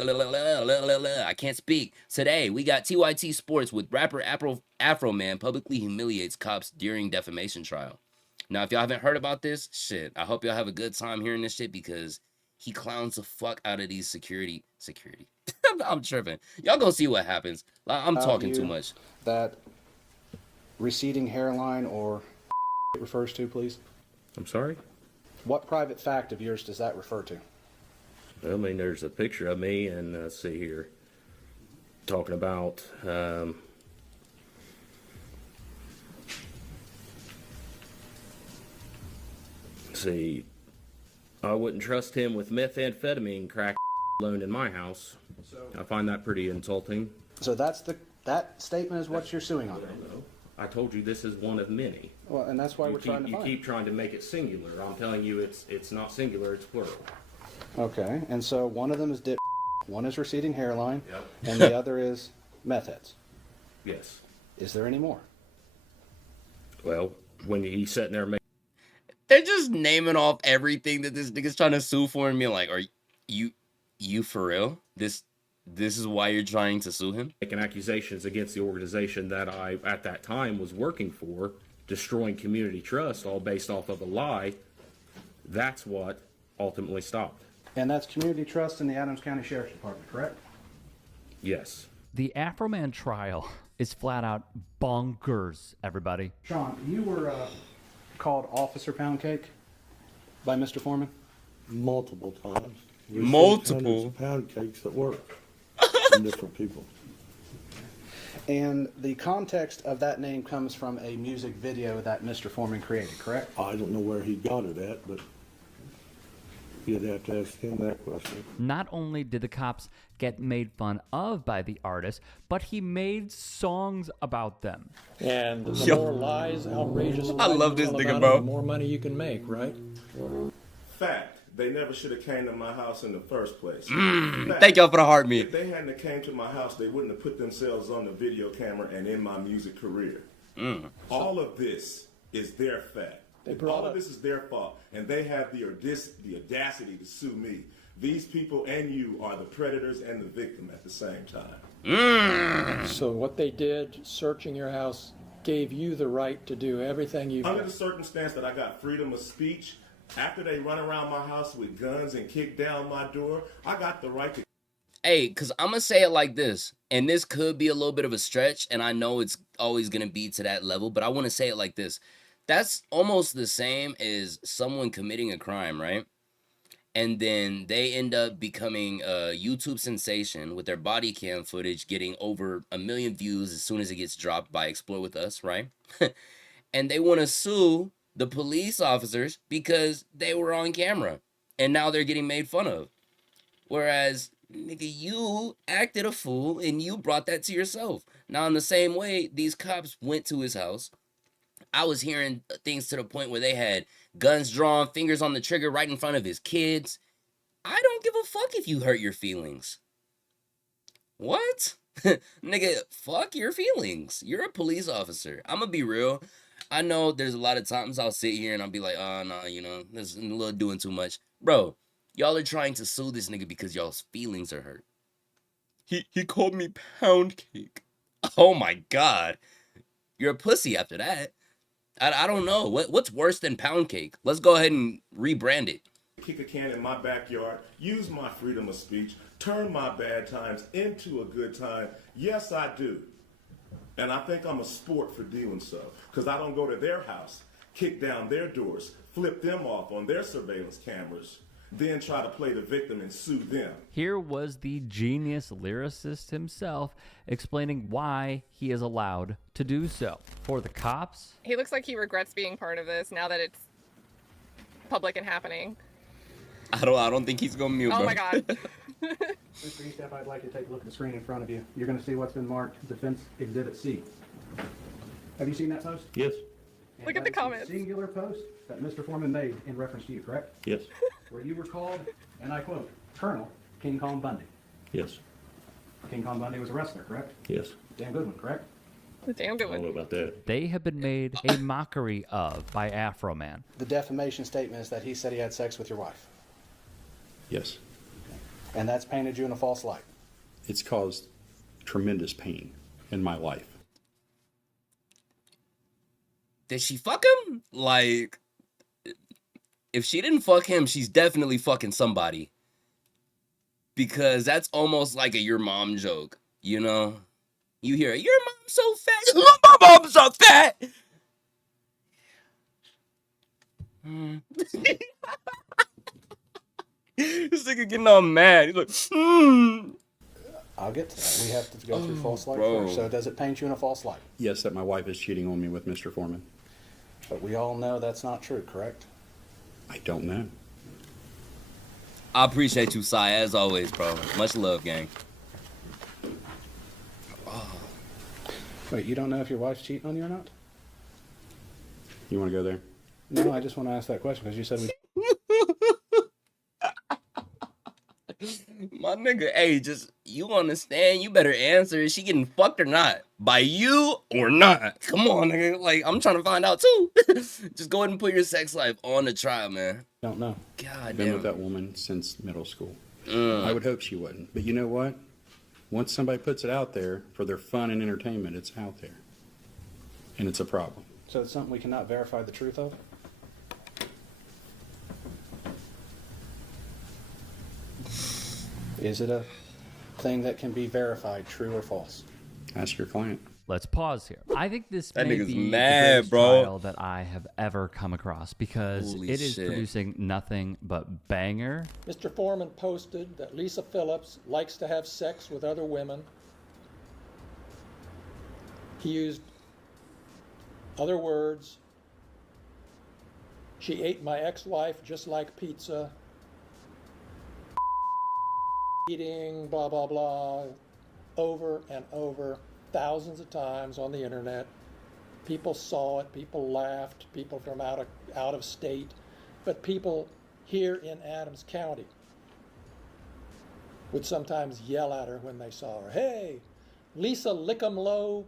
I can't speak. Today, we got TYT Sports with rapper Afroman publicly humiliates cops during defamation trial. Now, if y'all haven't heard about this, shit, I hope y'all have a good time hearing this shit because he clowns the fuck out of these security. I'm tripping. Y'all gonna see what happens. I'm talking too much. That receding hairline or it refers to, please? I'm sorry? What private fact of yours does that refer to? I mean, there's a picture of me, and let's see here, talking about, see, I wouldn't trust him with methamphetamine crack alone in my house. I find that pretty insulting. So that statement is what you're suing on? No. I told you this is one of many. Well, and that's why we're trying to find. You keep trying to make it singular. I'm telling you it's not singular, it's plural. Okay, and so one of them is one is receding hairline, Yep. and the other is meth heads. Yes. Is there any more? Well, when he's sitting there making... They're just naming off everything that this nigga's trying to sue for and being like, are you for real? This is why you're trying to sue him? Making accusations against the organization that I, at that time, was working for, destroying community trust, all based off of a lie. That's what ultimately stopped. And that's community trust in the Adams County Sheriff's Department, correct? Yes. The Afroman trial is flat out bonkers, everybody. Sean, you were called Officer Pound Cake by Mr. Foreman? Multiple times. Multiple? Of pound cakes at work from different people. And the context of that name comes from a music video that Mr. Foreman created, correct? I don't know where he got it at, but you'd have to ask him that question. Not only did the cops get made fun of by the artist, but he made songs about them. And the more lies, outrageous I lies love you this tell nigga, about bro. it, the more money you can make, right? Fact. They never should have came to my house in the first place. Thank y'all for the heart meat. If they hadn't came to my house, they wouldn't have put themselves on the video camera and in my music career. All of this is their fact. All of this is their fault. And they have the audacity to sue me. These people and you are the predators and the victim at the same time. So what they did, searching your house, gave you the right to do everything you've Under done. the circumstance that I got freedom of speech, after they run around my house with guns and kick down my door, I got the right to... Hey, because I'm going to say it like this, and this could be a little bit of a stretch, and I know it's always going to be to that level, but I want to say it like this. That's almost the same as someone committing a crime, right? And then they end up becoming a YouTube sensation with their body cam footage getting over 1 million views as soon as it gets dropped by Explore With Us, right? And they want to sue the police officers because they were on camera and now they're getting made fun of. Whereas, nigga, you acted a fool and you brought that to yourself. Now, in the same way, these cops went to his house. I was hearing things to the point where they had guns drawn, fingers on the trigger right in front of his kids. I don't give a fuck if you hurt your feelings. What? Nigga, fuck your feelings. You're a police officer. I'm gonna be real. I know there's a lot of times I'll sit here and I'll be like, oh, no, you know, this is a little doing too much. Bro, y'all are trying to sue this nigga because y'all's feelings are hurt. He called me pound cake. Oh, my God. You're a pussy after that. I don't know. What's worse than pound cake? Let's go ahead and rebrand it. Kick a can in my backyard, use my freedom of speech, turn my bad times into a good time. Yes, I do. And I think I'm a sport for doing so, because I don't go to their house, kick down their doors, flip them off on their surveillance cameras, then try to play the victim and sue them. Here was the genius lyricist himself explaining why he is allowed to do so. For the cops, he looks like he regrets being part of this now that it's public and happening. I don't think he's gonna mute, bro. Oh my God. Mr. Estep, I'd like to take a look at the screen in front of you. You're going to see what's been marked Defense Exhibit C. Have you seen that post? Yes. And Look at the that is comments. Singular post that Mr. Foreman made in reference to you, correct? Yes. Where you were called, and I quote, Colonel King Kong Bundy. Yes. King Kong Bundy was a wrestler, correct? Yes. Damn good one, correct? Damn good I don't know one. about that. they have been made a mockery of by Afroman. The defamation statement is that he said he had sex with your wife. Yes. And that's painted you in a false light. It's caused tremendous pain in my life. Did she fuck him? Like, if she didn't fuck him, she's definitely fucking somebody. Because that's almost like a your mom joke, you know? You hear, your mom's so fat. My mom's so fat. This nigga getting all mad. He's like, I'll get to that. We have to go through false light bro. first. So does it paint you in a false light? Yes, that my wife is cheating on me with Mr. Foreman. But we all know that's not true, correct? I don't know. I appreciate you, Sai, as always, bro. Much love, gang. Wait, you don't know if your wife's cheating on you or not? You want to go there? No, I just want to ask that question because you said we. My nigga, hey, just, you understand? You better answer. Is she getting fucked or not? By you or not? Come on, nigga. Like, I'm trying to find out too. Just go ahead and put your sex life on the trial, man. Don't know. God I've been with damn. that woman since middle school. I would hope she wouldn't. But you know what? Once somebody puts it out there for their fun and entertainment, it's out there. And it's a problem. So it's something we cannot verify the truth of? Is it a thing that can be verified, true or false? Ask your client. Let's pause here. I think this That may nigga's be the mad, greatest bro. trial that I have ever come across because Holy it is shit. producing nothing but banger. Mr. Foreman posted that Lisa Phillips likes to have sex with other women. He used other words. She ate my ex-wife just like pizza. Eating, blah, blah, blah, over and over, thousands of times on the internet. People saw it, people laughed, people from out of state, but people here in Adams County would sometimes yell at her when they saw her. Hey, Lisa Lickumlow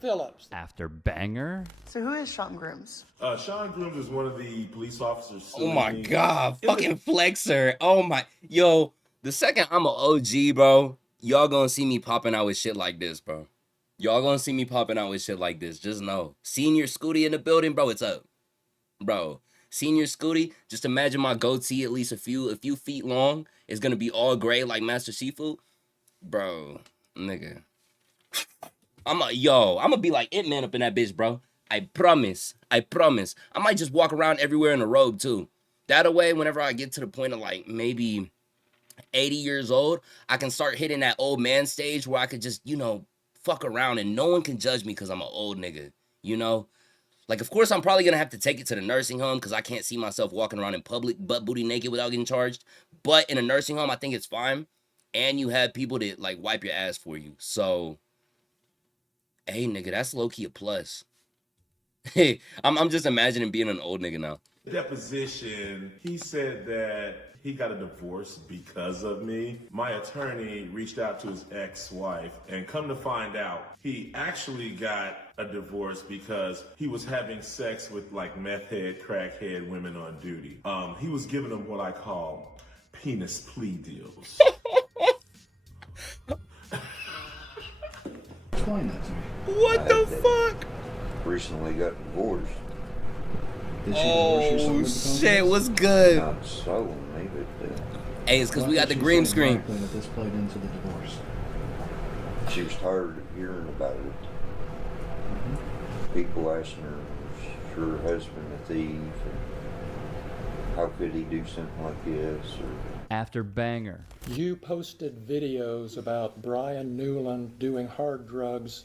Phillips. After banger, So who is Sean Grooms? Sean Grooms is one of the police officers. Oh my suing me. God. It was- Fucking flexer. Oh my. Yo, the second I'm an OG, bro, y'all gonna see me popping out with shit like this, bro. Y'all gonna see me popping out with shit like this. Just know. Senior Scooty in the building, bro, it's up. Bro. Senior Scooty, just imagine my goatee at least a few feet long. It's gonna be all gray like Master Seafood. Bro, nigga. I'm gonna be like It Man up in that bitch, bro. I promise. I promise. I might just walk around everywhere in a robe too. That way, whenever I get to the point of like maybe 80 years old, I can start hitting that old man stage where I could just, fuck around and no one can judge me because I'm an old nigga, you know? Like, of course, I'm probably gonna have to take it to the nursing home because I can't see myself walking around in public butt booty naked without getting charged. But in a nursing home, I think it's fine. And you have people that like wipe your ass for you. So, hey, nigga, that's low-key a plus. Hey, I'm just imagining being an old nigga now. Deposition, he said that he got a divorce because of me. My attorney reached out to his ex-wife, and come to find out, he actually got a divorce because he was having sex with like meth head, crack head women on duty. He was giving them what I call penis plea deals. Explain that to me. What the fuck? Recently got divorced. Did she divorce you something Oh, because of shit, this? what's good? Not so me, but Hey, it's because What we got did the she green say screen. exactly that this played into the divorce? she was tired of hearing about it. People asking her, was her husband a thief? And how could he do something like this? Or after banger, You posted videos about Brian Newland doing hard drugs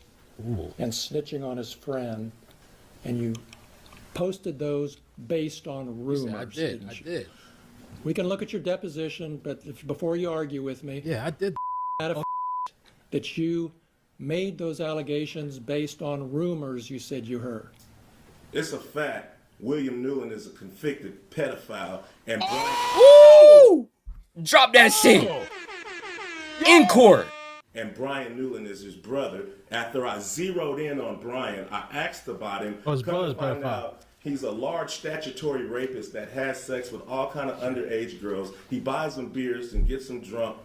and snitching on his friend, and you posted those based on rumors. didn't you? did. We can look at your deposition, but before you argue with me, Yeah, I did. that you made those allegations based on rumors you said you heard. It's a fact. William Newland is a convicted pedophile, and Brian, Woo! Drop that shit. In court. and Brian Newland is his brother. After I zeroed in on Brian, I asked about him. Oh, his Come to brother's find pedophile. out, He's a large statutory rapist that has sex with all kind of underage girls. He buys them beers and gets them drunk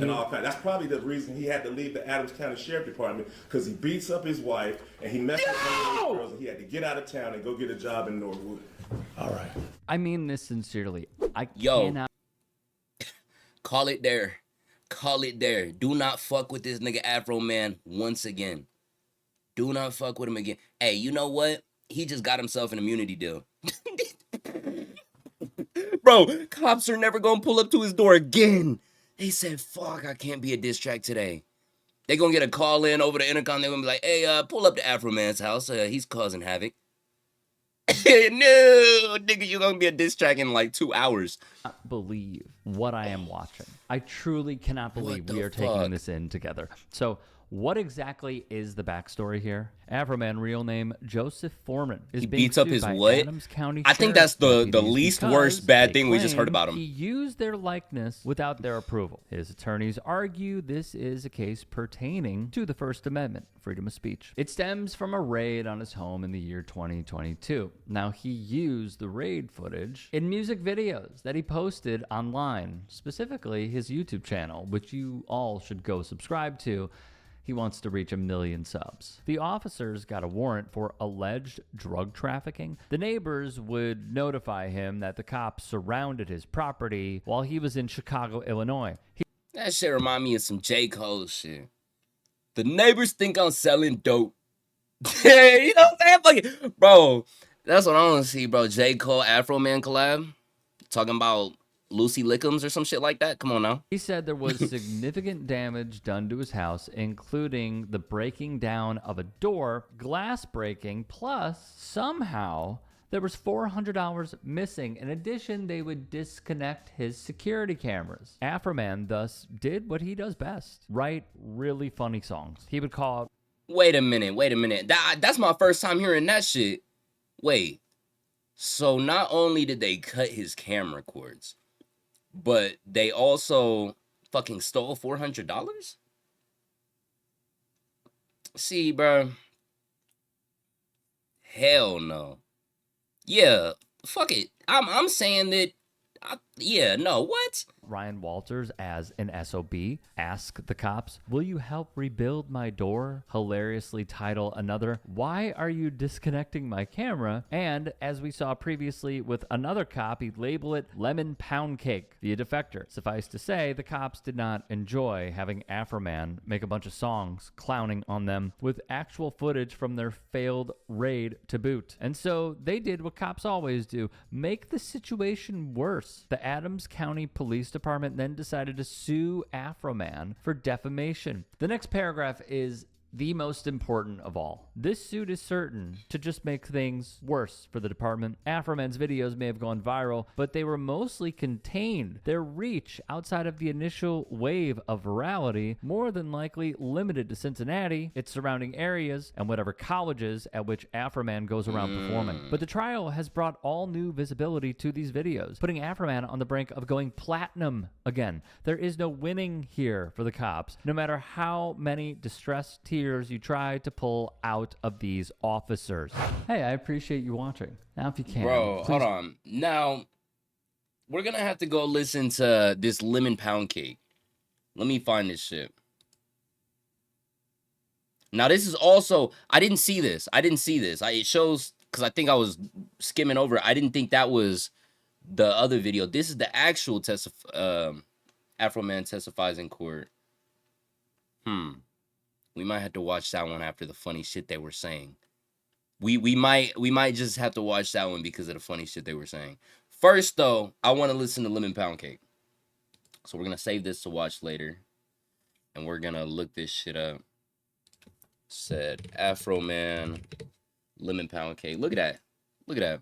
and all kind. That's probably the reason he had to leave the Adams County Sheriff Department, because he beats up his wife and he messes with underage girls, and he had to get out of town and go get a job in Norwood. All right. I mean this sincerely. I Yo. cannot. Call it there. Call it there. Do not fuck with this nigga Afroman once again. Do not fuck with him again. Hey, you know what? He just got himself an immunity deal. Bro, cops are never gonna pull up to his door again. They said, fuck, I can't be a diss track today. They gonna get a call in over the intercom. They're gonna be like, hey, pull up to Afroman's house. He's causing havoc. No, nigga, you're gonna be a diss track in like 2 hours. I cannot believe what I am watching. I truly cannot believe we are fuck? taking this in together. So what exactly is the backstory here? Afroman, real name Joseph Foreman, is He being beats up sued his by what? Adams County I think Sheriff's that's the deputies least because worst bad they thing we just heard claim about him. He used their likeness without their approval. His attorneys argue this is a case pertaining to the First Amendment, freedom of speech. It stems from a raid on his home in the year 2022. Now, he used the raid footage in music videos that he posted online, specifically his YouTube channel, which you all should go subscribe to. He wants to reach 1 million subs. The officers got a warrant for alleged drug trafficking. The neighbors would notify him that the cops surrounded his property while he was in Chicago, Illinois. That shit remind me of some J. Cole shit. The neighbors think I'm selling dope. You know what I'm saying? Fucking, bro, that's what I want to see, bro. J. Cole, Afroman collab. Talking about Lucy Lickums or some shit like that. Come on now. He said there was significant damage done to his house, including the breaking down of a door, glass breaking, plus somehow there was $400 missing. In addition, they would disconnect his security cameras. Afroman thus did what he does best, write really funny songs. He would call... Wait a minute. That's my first time hearing that shit. Wait. So not only did they cut his camera cords, but they also fucking stole $400? See, bro. Hell no. Yeah, fuck it. I'm saying that. Yeah, no, what? Ryan Walters as an SOB, ask the cops, will you help rebuild my door? Hilariously title another, why are you disconnecting my camera? And as we saw previously with another cop, he label it lemon pound cake, the defector. Suffice to say, the cops did not enjoy having Afroman make a bunch of songs clowning on them with actual footage from their failed raid to boot. And so they did what cops always do, make the situation worse. The Adams County Police Department then decided to sue Afroman for defamation. The next paragraph is the most important of all. This suit is certain to just make things worse for the department. Afroman's videos may have gone viral, but they were mostly contained. Their reach outside of the initial wave of virality more than likely limited to Cincinnati, its surrounding areas, and whatever colleges at which Afroman goes around performing. But the trial has brought all new visibility to these videos, putting Afroman on the brink of going platinum again. There is no winning here for the cops, no matter how many distressed tears you try to pull out of these officers. Hey, I appreciate you watching. Now, if you can, Bro, please... hold on. Now, we're gonna have to go listen to this lemon pound cake. Let me find this shit. Now, this is also... I didn't see this. It shows... Because I think I was skimming over it. I didn't think that was the other video. This is the actual Afroman testifies in court. We might have to watch that one after the funny shit they were saying. We might just have to watch that one because of the funny shit they were saying. First, though, I want to listen to Lemon Pound Cake. So we're going to save this to watch later. And we're going to look this shit up. Said Afroman, Lemon Pound Cake. Look at that. Look at that.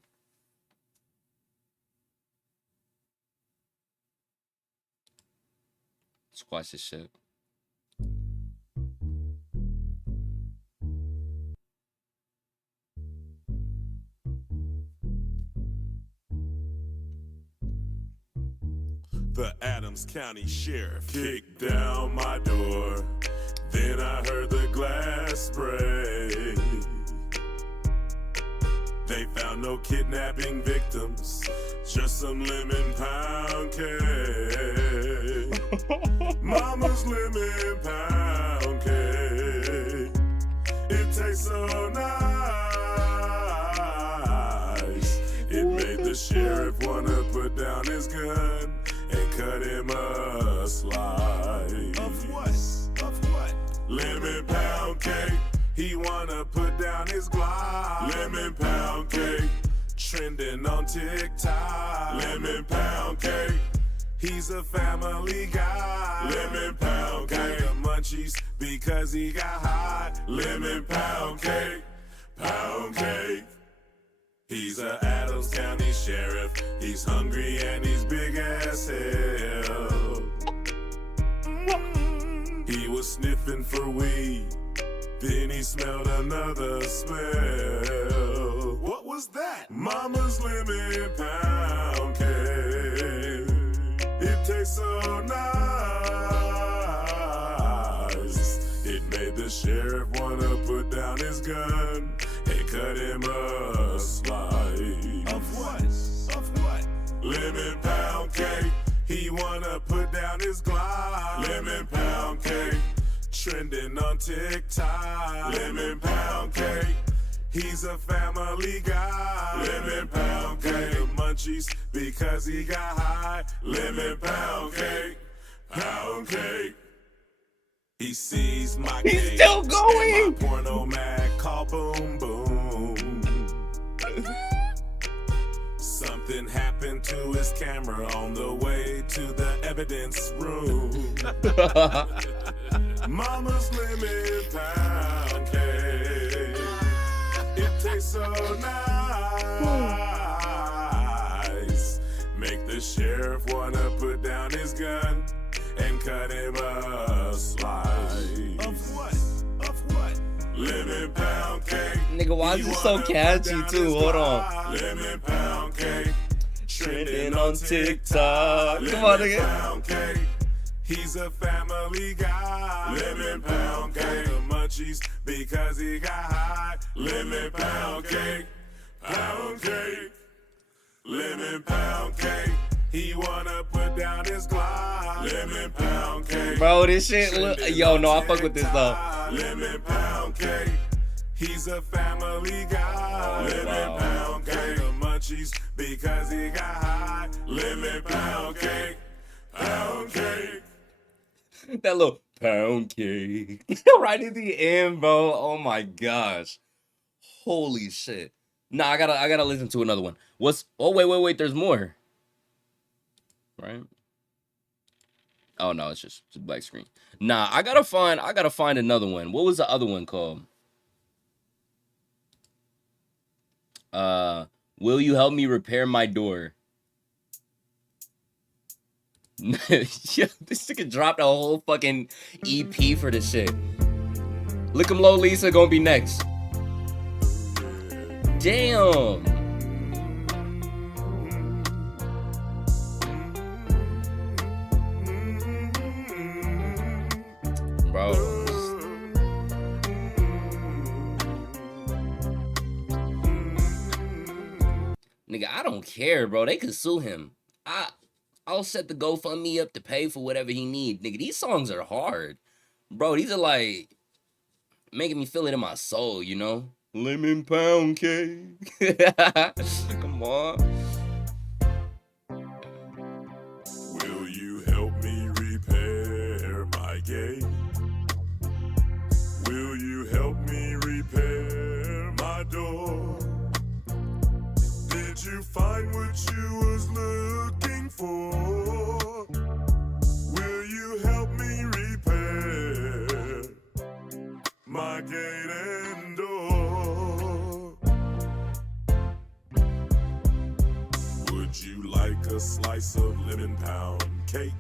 Let's watch this shit. The Adams County Sheriff kicked down my door. Then I heard the glass break. They found no kidnapping victims, just some lemon pound cake. Mama's lemon pound cake. It tastes so nice. It made the sheriff wanna put down his gun and cut him a slice. Of what? Of what? Lemon pound cake. He wanna put down his Glock. Lemon pound cake. Trending on TikTok. Lemon pound cake. He's a family guy. Lemon pound cake. The munchies because he got high. Lemon pound cake. Pound cake. He's a Adams County sheriff. He's hungry and he's big as hell. He was sniffing for weed. Then he smelled another smell. What was that? Mama's lemon pound cake. It tastes so nice. It made the sheriff wanna put down his gun and cut him a slice. Of what? Of what? Lemon pound cake. He wanna put down his Glock. Lemon pound cake. Trending on TikTok. Lemon pound cake. He's a family guy. Lemon pound cake. The munchies because he got high. Lemon pound cake. Pound cake. He sees my He's cake still going. and my porno mag call boom boom. Something happened to his camera on the way to the evidence room. Mama's lemon pound cake. It tastes so nice. Make the sheriff wanna put down his gun and cut him a slice. Of what? Of what? Lemon pound cake. Nigga, why is this so catchy too? Hold on. Lemon pound cake. Trending on TikTok. Come on, nigga. Pound cake. He's a family guy. Lemon pound cake. The munchies because he got high. Lemon pound cake. Pound cake. Lemon pound cake. He wanna put down his Glock. Lemon pound cake. Bro, this shit look. Yo, no, I fuck with this though. Lemon pound cake. He's a family guy. Lemon pound cake. The munchies because he got high. Lemon pound cake. Pound cake. That little pound cake. Right at the end, bro. Oh my gosh. Holy shit. Nah, I gotta listen to another one. Oh wait, there's more. Right? Oh no, it's just a black screen. Nah, I gotta find another one. What was the other one called? Will you help me repair my door? Yo, this nigga dropped a whole fucking EP for this shit. Lick 'em low, Lisa gonna be next. Damn. Bro. Nigga, I don't care, bro. They could sue him. I'll set the GoFundMe up to pay for whatever he needs. Nigga, these songs are hard. Bro, these are like making me feel it in my soul, you know? Lemon pound cake. Come on. Will you help me repair my gate? Will you help me repair my door? Did you find what you was looking for? Will you help me repair my gate and door? Would you like a slice of lemon pound cake?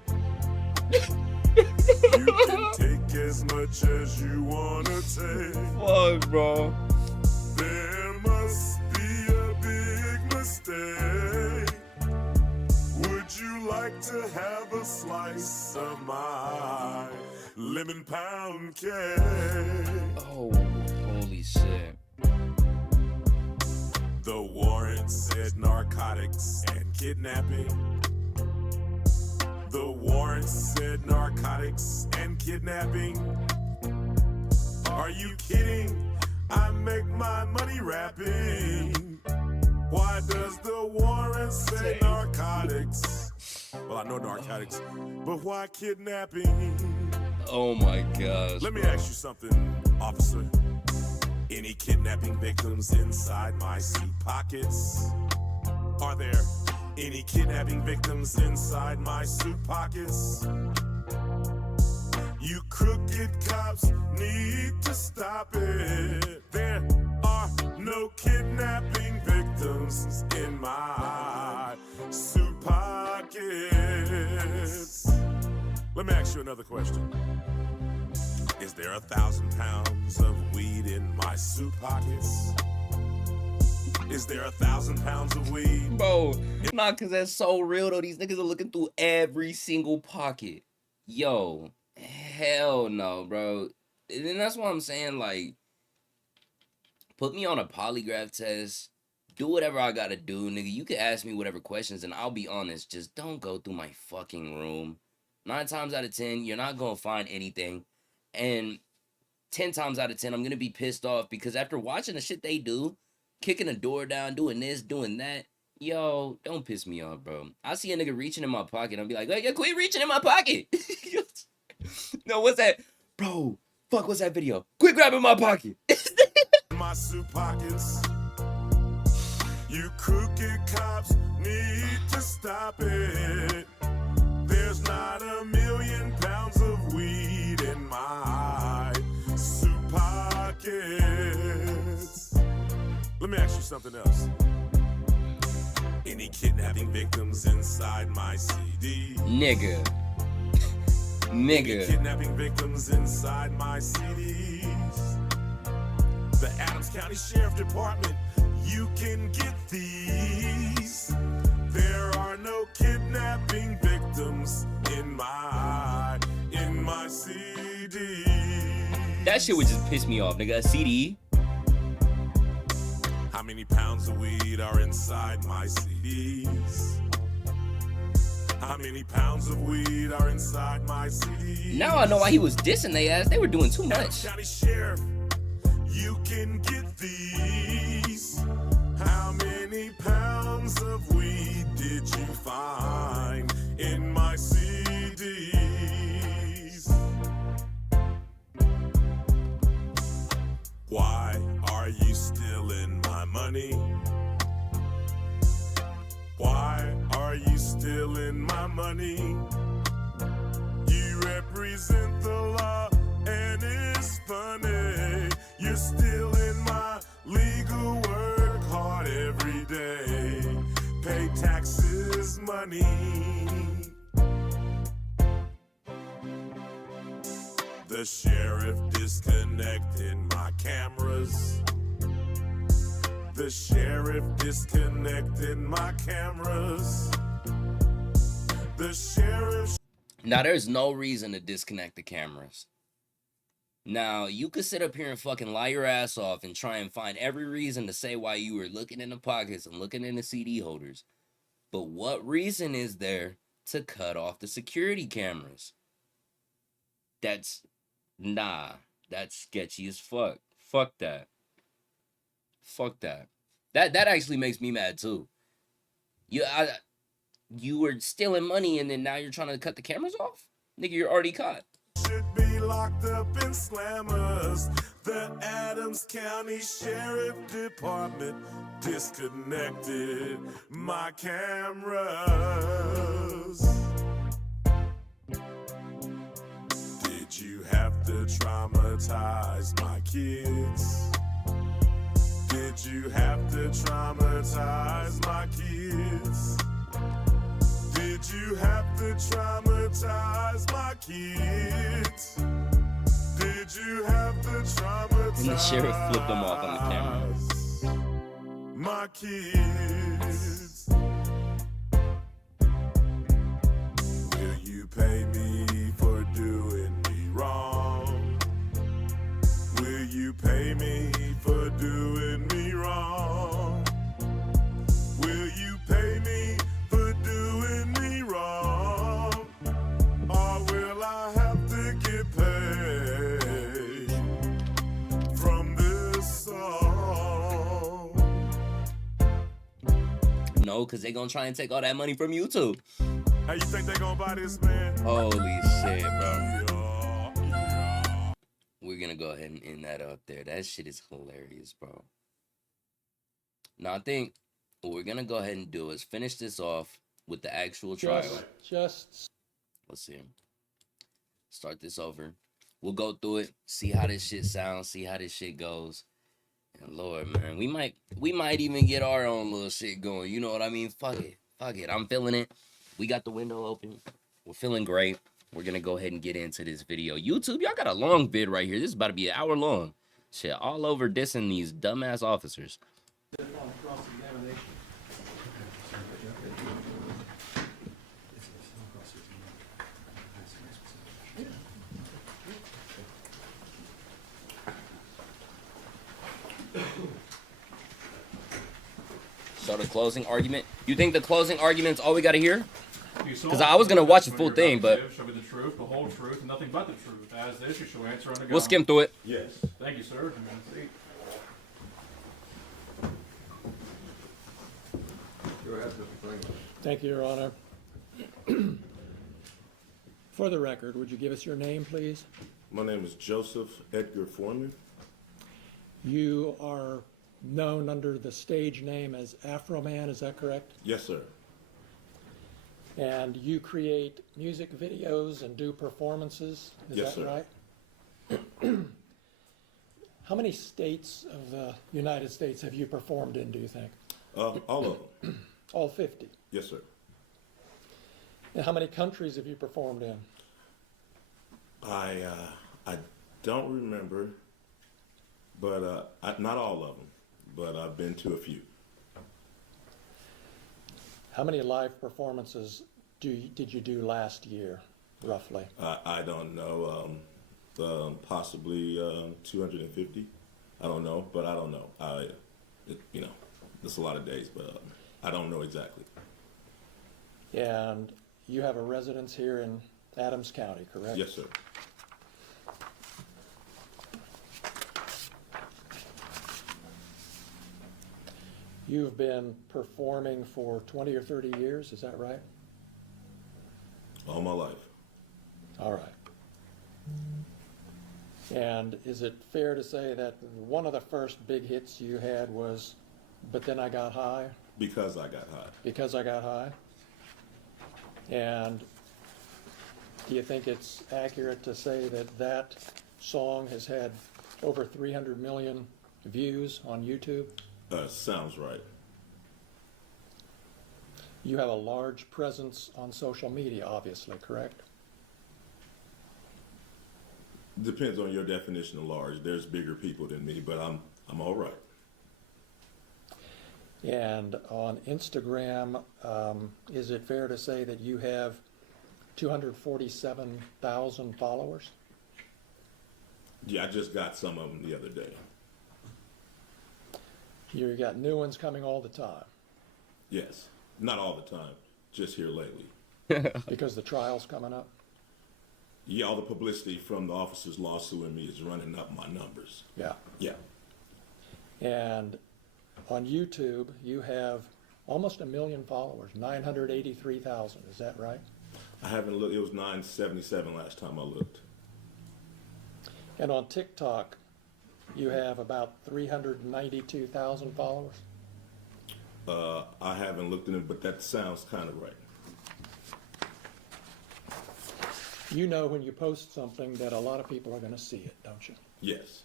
You can take as much as you wanna take. Fuck, bro. There must be a big mistake. Would you like to have a slice of my lemon pound cake? Oh, holy shit. The The warrant said narcotics and kidnapping. The warrant said narcotics and kidnapping. Are you kidding? I make my money rapping. Why does the warrant say narcotics? Well, I know narcotics, but why kidnapping? Oh my gosh. Let me bro. ask you something, officer. Any kidnapping victims inside my suit pockets? Are there any kidnapping victims inside my suit pockets? You crooked cops need to stop it. There are no kidnapping victims in my suit pockets. Let me ask you another question. Is there 1,000 pounds of weed in my suit pockets? Is there 1,000 pounds of weed? Bro, nah, cause that's so real though. These niggas are looking through every single pocket. Yo, hell no, bro. And then that's why I'm saying, like, put me on a polygraph test. Do whatever I gotta do, nigga. You can ask me whatever questions and I'll be honest. Just don't go through my fucking room. 9 times out of 10, you're not gonna find anything. And 10 times out of 10, I'm gonna be pissed off because after watching the shit they do, kicking a door down, doing this, doing that, yo, don't piss me off, bro. I see a nigga reaching in my pocket, I'll be like, hey, quit reaching in my pocket. No, what's that? Bro, fuck, what's that video? Quit grabbing my pocket. My suit pockets. You crooked cops need to stop it. There's not 1,000,000 pounds of weed in my suit pockets. Let me ask you something else. Any kidnapping victims inside my CD? Nigga. Any kidnapping victims inside my CDs? The Adams County Sheriff Department, you can get these. There are no kidnapping victims in my CD. That shit would just piss me off, nigga. A CD? How many pounds of weed are inside my CDs? How many pounds of weed are inside my CDs? Now I know why he was dissing they ass. They were doing too much. County Sheriff, you can get these. How many pounds of weed did you find in my CDs? Why are you stealing my money? Why are you stealing my money? You represent the law and it's funny. You're stealing my legal work hard every day. Pay taxes, money. The sheriff disconnected my cameras. The sheriff disconnected my cameras. The sheriff. Now, there's no reason to disconnect the cameras. Now, you could sit up here and fucking lie your ass off and try and find every reason to say why you were looking in the pockets and looking in the CD holders. But what reason is there to cut off the security cameras? That's sketchy as fuck. Fuck that. Fuck that. That actually makes me mad too. You were stealing money and then now you're trying to cut the cameras off? Nigga, you're already caught. Should be locked up in slammers. The Adams County Sheriff Department disconnected my cameras. Did you have to traumatize my kids? Did you have to traumatize my kids? Did you have to traumatize my kids? Did you have to traumatize And the sheriff flipped them off on the camera. My kids. Will you pay me for doing me wrong? Will you pay me for doing me wrong? bro, because they're going to try and take all that money from YouTube. Hey, you think they gonna buy this, man? Holy shit, bro. Yeah. We're going to go ahead and end that up there. That shit is hilarious, bro. Now, I think what we're going to go ahead and do is finish this off with the actual trial. Just Let's see. Start this over. We'll go through it, see how this shit sounds, see how this shit goes. And Lord, man, we might even get our own little shit going. You know what I mean? Fuck it. I'm feeling it. We got the window open. We're feeling great. We're gonna go ahead and get into this video. YouTube, y'all got a long vid right here. This is about to be an hour long. Shit, all over dissing these dumbass officers. So the closing argument. You think the closing argument's all we gotta hear? Because I was gonna watch the full thing, but Shall be the truth, the whole truth, and nothing but the truth. As the issue shall answer unto God. we'll skim through it. Yes. Thank you, sir. thank you, Your Honor. For the record, would you give us your name, please? My name is Joseph Edgar Foreman. You are known under the stage name as Afroman, is that correct? Yes, sir. And you create music videos and do performances, is Yes, that sir. right? How many states of the United States have you performed in, do you think? All of them. All 50. Yes, sir. And how many countries have you performed in? I don't remember, but not all of them, but I've been to a few. How many live performances did you do last year, roughly? I don't know, possibly 250. I don't know, but I don't know. It's a lot of days, but I don't know exactly. And you have a residence here in Adams County, correct? Yes, sir. You've been performing for 20 or 30 years, is that right? All my life. All right. And is it fair to say that one of the first big hits you had was But Then I Got High? Because I got high. Because I Got High? And do you think it's accurate to say that that song has had over 300 million views on YouTube? Sounds right. You have a large presence on social media, obviously, correct? Depends on your definition of large. There's bigger people than me, but I'm all right. And on Instagram, is it fair to say that you have 247,000 followers? Yeah, I just got some of them the other day. You got new ones coming all the time Yes. Not all the time, just here lately. because the trial's coming up? Yeah, all the publicity from the officer's lawsuing me is running up my numbers. Yeah. Yeah. And on YouTube, you have almost 1 million followers, 983,000, is that right? I haven't looked. It was 977 last time I looked. And on TikTok, you have about 392,000 followers? I haven't looked at it, but that sounds kind of right. You know when you post something that a lot of people are going to see it, don't you? Yes.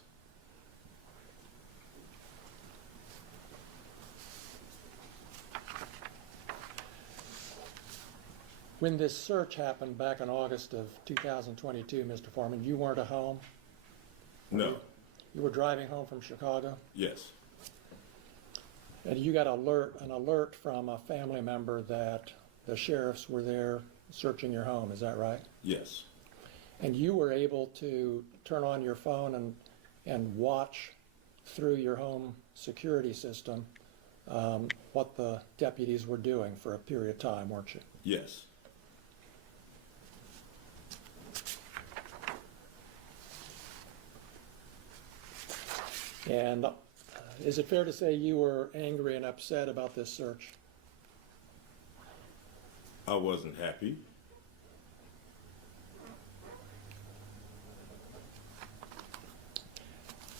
When this search happened back in August of 2022, Mr. Foreman, you weren't at home? No. You were driving home from Chicago? Yes. And you got an alert from a family member that the sheriffs were there searching your home, is that right? Yes. And you were able to turn on your phone and watch through your home security system what the deputies were doing for a period of time, weren't you? Yes. And is it fair to say you were angry and upset about this search? I wasn't happy.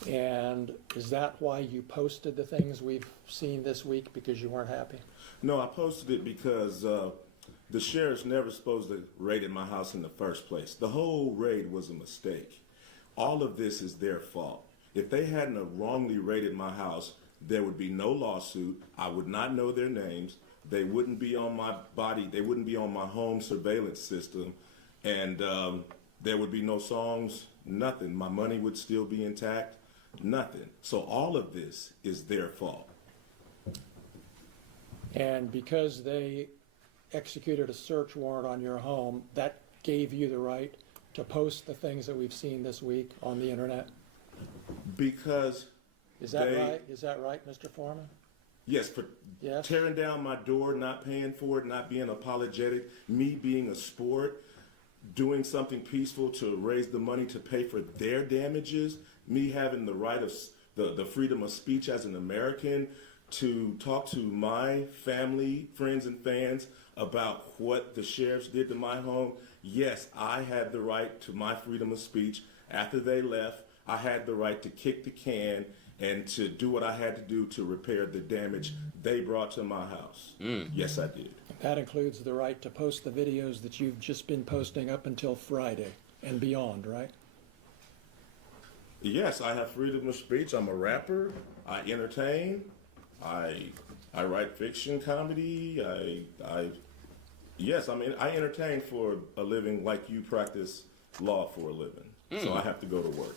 And is that why you posted the things we've seen this week, because you weren't happy? No, I posted it because the sheriff's never supposed to raid my house in the first place. The whole raid was a mistake. All of this is their fault. If they hadn't have wrongly raided my house, there would be no lawsuit. I would not know their names. They wouldn't be on my body. They wouldn't be on my home surveillance system. And there would be no songs, nothing. My money would still be intact, nothing. So all of this is their fault. And because they executed a search warrant on your home, that gave you the right to post the things that we've seen this week on the internet? Because Is that right? Is that right, Mr. Foreman? Yes, for Yes. tearing down my door, not paying for it, not being apologetic, me being a sport, doing something peaceful to raise the money to pay for their damages, me having the right of the freedom of speech as an American to talk to my family, friends, and fans about what the sheriffs did to my home. Yes, I had the right to my freedom of speech. After they left, I had the right to kick the can and to do what I had to do to repair the damage they brought to my house. Yes, I did. That includes the right to post the videos that you've just been posting up until Friday and beyond, right? Yes, I have freedom of speech. I'm a rapper. I entertain. I write fiction, comedy. Yes, I mean, I entertain for a living like you practice law for a living. So I have to go to work.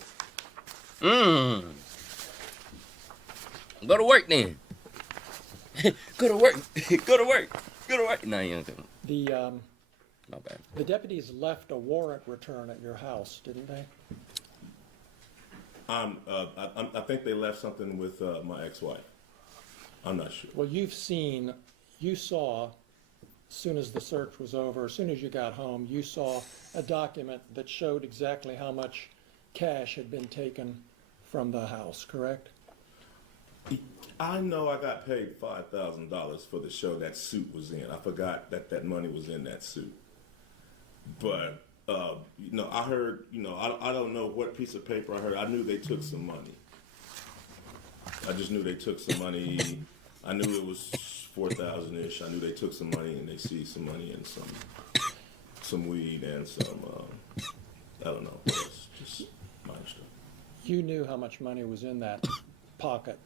Go to work then. Go to work. Go to work. Go to work. No, you don't do it. Not bad. The deputies left a warrant return at your house, didn't they? I think they left something with my ex-wife. I'm not sure. Well, you saw, as soon as the search was over, as soon as you got home, you saw a document that showed exactly how much cash had been taken from the house, correct? I know I got paid $5,000 for the show that suit was in. I forgot that money was in that suit. But, I heard, I don't know what piece of paper I heard. I knew they took some money. I just knew they took some money. I knew it was 4,000-ish. I knew they took some money and they seized some money and some weed and some, I don't know what else, just minor stuff. You knew how much money was in that pocket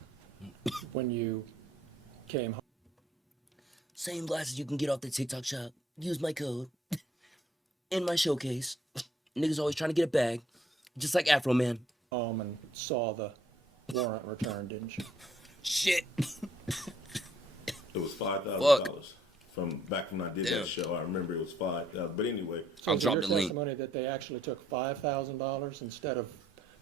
when you came home. Same glasses you can get off the TikTok shop. Use my code. In my showcase. Niggas always trying to get a bag. Just like Afroman. Home and saw the warrant return, didn't you? Shit. It was $5,000 from back when I did that show. I remember it was $5,000. But anyway, So I'll is it drop your the link. testimony that they actually took $5,000 instead of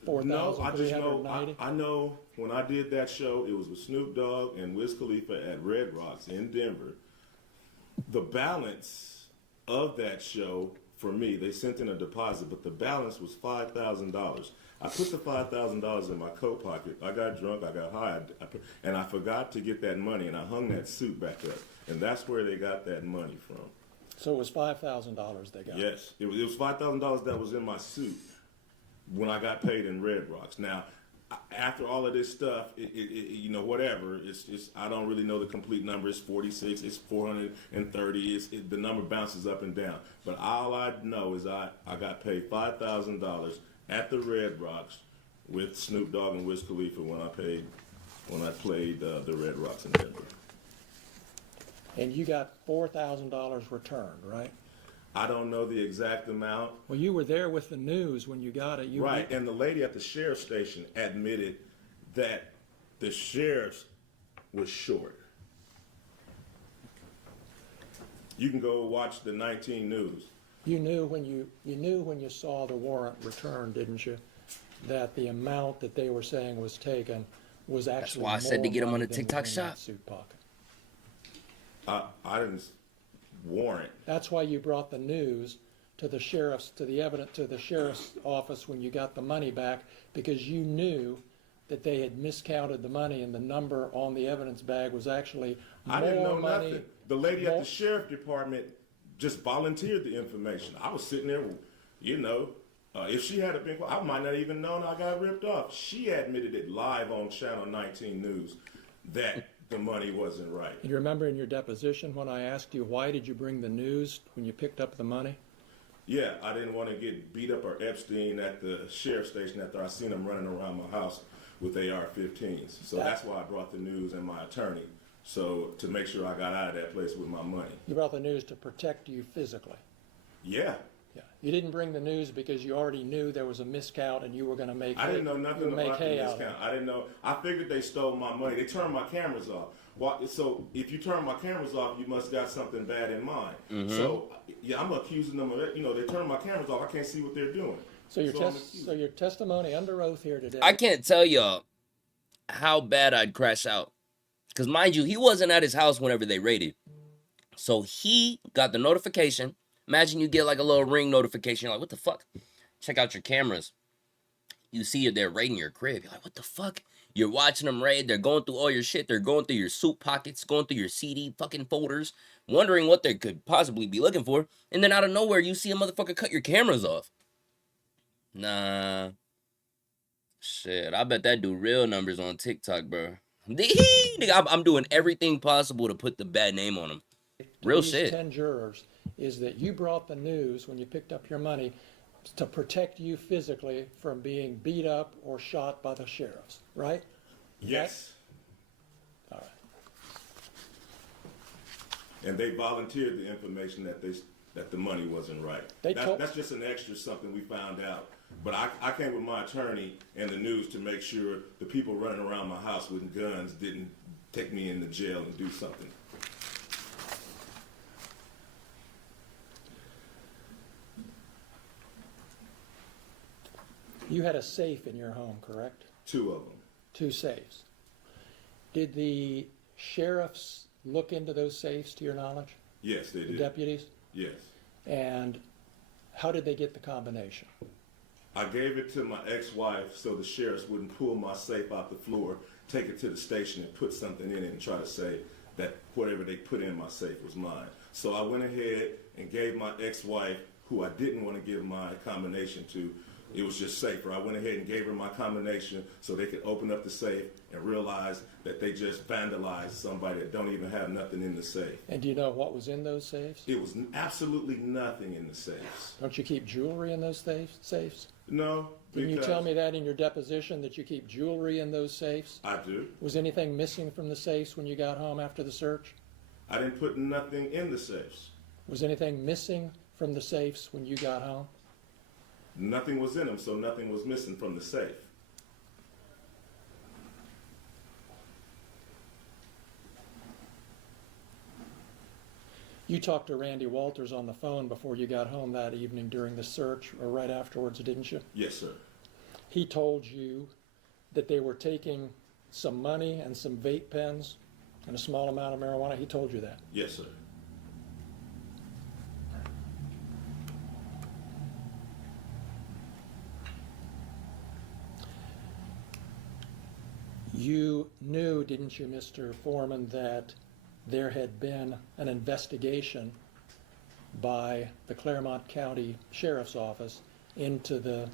no, I just know. $4,390? I know when I did that show, it was with Snoop Dogg and Wiz Khalifa at Red Rocks in Denver. The balance of that show for me, they sent in a deposit, but the balance was $5,000. I put the $5,000 in my coat pocket. I got drunk, I got high, and I forgot to get that money, and I hung that suit back up, and that's where they got that money from. So it was $5,000 they got? Yes, it was $5,000 that was in my suit when I got paid in Red Rocks. Now, after all of this stuff, whatever, it's I don't really know the complete number. It's 46, it's 430, the number bounces up and down. But all I know is I got paid $5,000 at the Red Rocks with Snoop Dogg and Wiz Khalifa when I played the Red Rocks in Denver. And you got $4,000 returned, right? I don't know the exact amount. Well, you were there with the news when you got it. Right, and the lady at the sheriff's station admitted that the sheriff was short. You can go watch the 19 News. You knew when you saw the warrant returned, didn't you, that the amount that they were saying was taken was actually That's why I said to get them on more the money than TikTok was in that shop. suit pocket. I didn't warrant. That's why you brought the news to the sheriff's office when you got the money back, because you knew that they had miscounted the money and the number on the evidence bag was actually more I didn't know money. nothing. The lady at the sheriff department just volunteered the information. I was sitting there, you know, if she had been, I might not even known I got ripped off. She admitted it live on Channel 19 News that the money wasn't right. You remember in your deposition when I asked you, why did you bring the news when you picked up the money? Yeah, I didn't want to get beat up or Epstein at the sheriff's station after I seen him running around my house with AR-15s. So that's why I brought the news and my attorney. So to make sure I got out of that place with my money. You brought the news to protect you physically. Yeah. Yeah. You didn't bring the news because you already knew there was a miscount and you were going to make. I didn't know nothing about the out of it. discount. I didn't know. I figured they stole my money. They turned my cameras off. So if you turn my cameras off, you must got something bad in mind. So yeah, I'm accusing them of it. You know, they turned my cameras off. I can't see what they're doing. So your testimony under oath here today. I can't tell y'all how bad I'd crash out. Because mind you, he wasn't at his house whenever they raided. So he got the notification. Imagine you get like a little ring notification. You're like, what the fuck? Check out your cameras. You see they're raiding your crib. You're like, what the fuck? You're watching them raid. They're going through all your shit. They're going through your suit pockets, going through your CD fucking folders, wondering what they could possibly be looking for. And then out of nowhere, you see a motherfucker cut your cameras off. Nah. Shit, I bet that do real numbers on TikTok, bro. I'm doing everything possible to put the bad name on him. Real these shit. 10 jurors is that you brought the news when you picked up your money to protect you physically from being beat up or shot by the sheriffs, right? Yes. All right. And they volunteered the information that the money wasn't right. That's just an extra something we found out. But I came with my attorney and the news to make sure the people running around my house with guns didn't take me into jail and do something. You had a safe in your home, correct? 2 of them. 2 safes. Did the sheriffs look into those safes, to your knowledge? Yes, they did. The deputies? Yes. And how did they get the combination? I gave it to my ex-wife so the sheriffs wouldn't pull my safe out the floor, take it to the station and put something in it and try to say that whatever they put in my safe was mine. So I went ahead and gave my ex-wife, who I didn't want to give my combination to, it was just safer. I went ahead and gave her my combination so they could open up the safe and realize that they just vandalized somebody that don't even have nothing in the safe. And do you know what was in those safes? It was absolutely nothing in the safes. Don't you keep jewelry in those safes? No. Didn't you tell me that in your deposition that you keep jewelry in those safes? I do. Was anything missing from the safes when you got home after the search? I didn't put nothing in the safes. Was anything missing from the safes when you got home? Nothing was in them, so nothing was missing from the safe. You talked to Randy Walters on the phone before you got home that evening during the search, or right afterwards, didn't you? Yes, sir. He told you that they were taking some money and some vape pens and a small amount of marijuana. He told you that? Yes, sir. You knew, didn't you, Mr. Foreman, that there had been an investigation by the Claremont County Sheriff's Office into the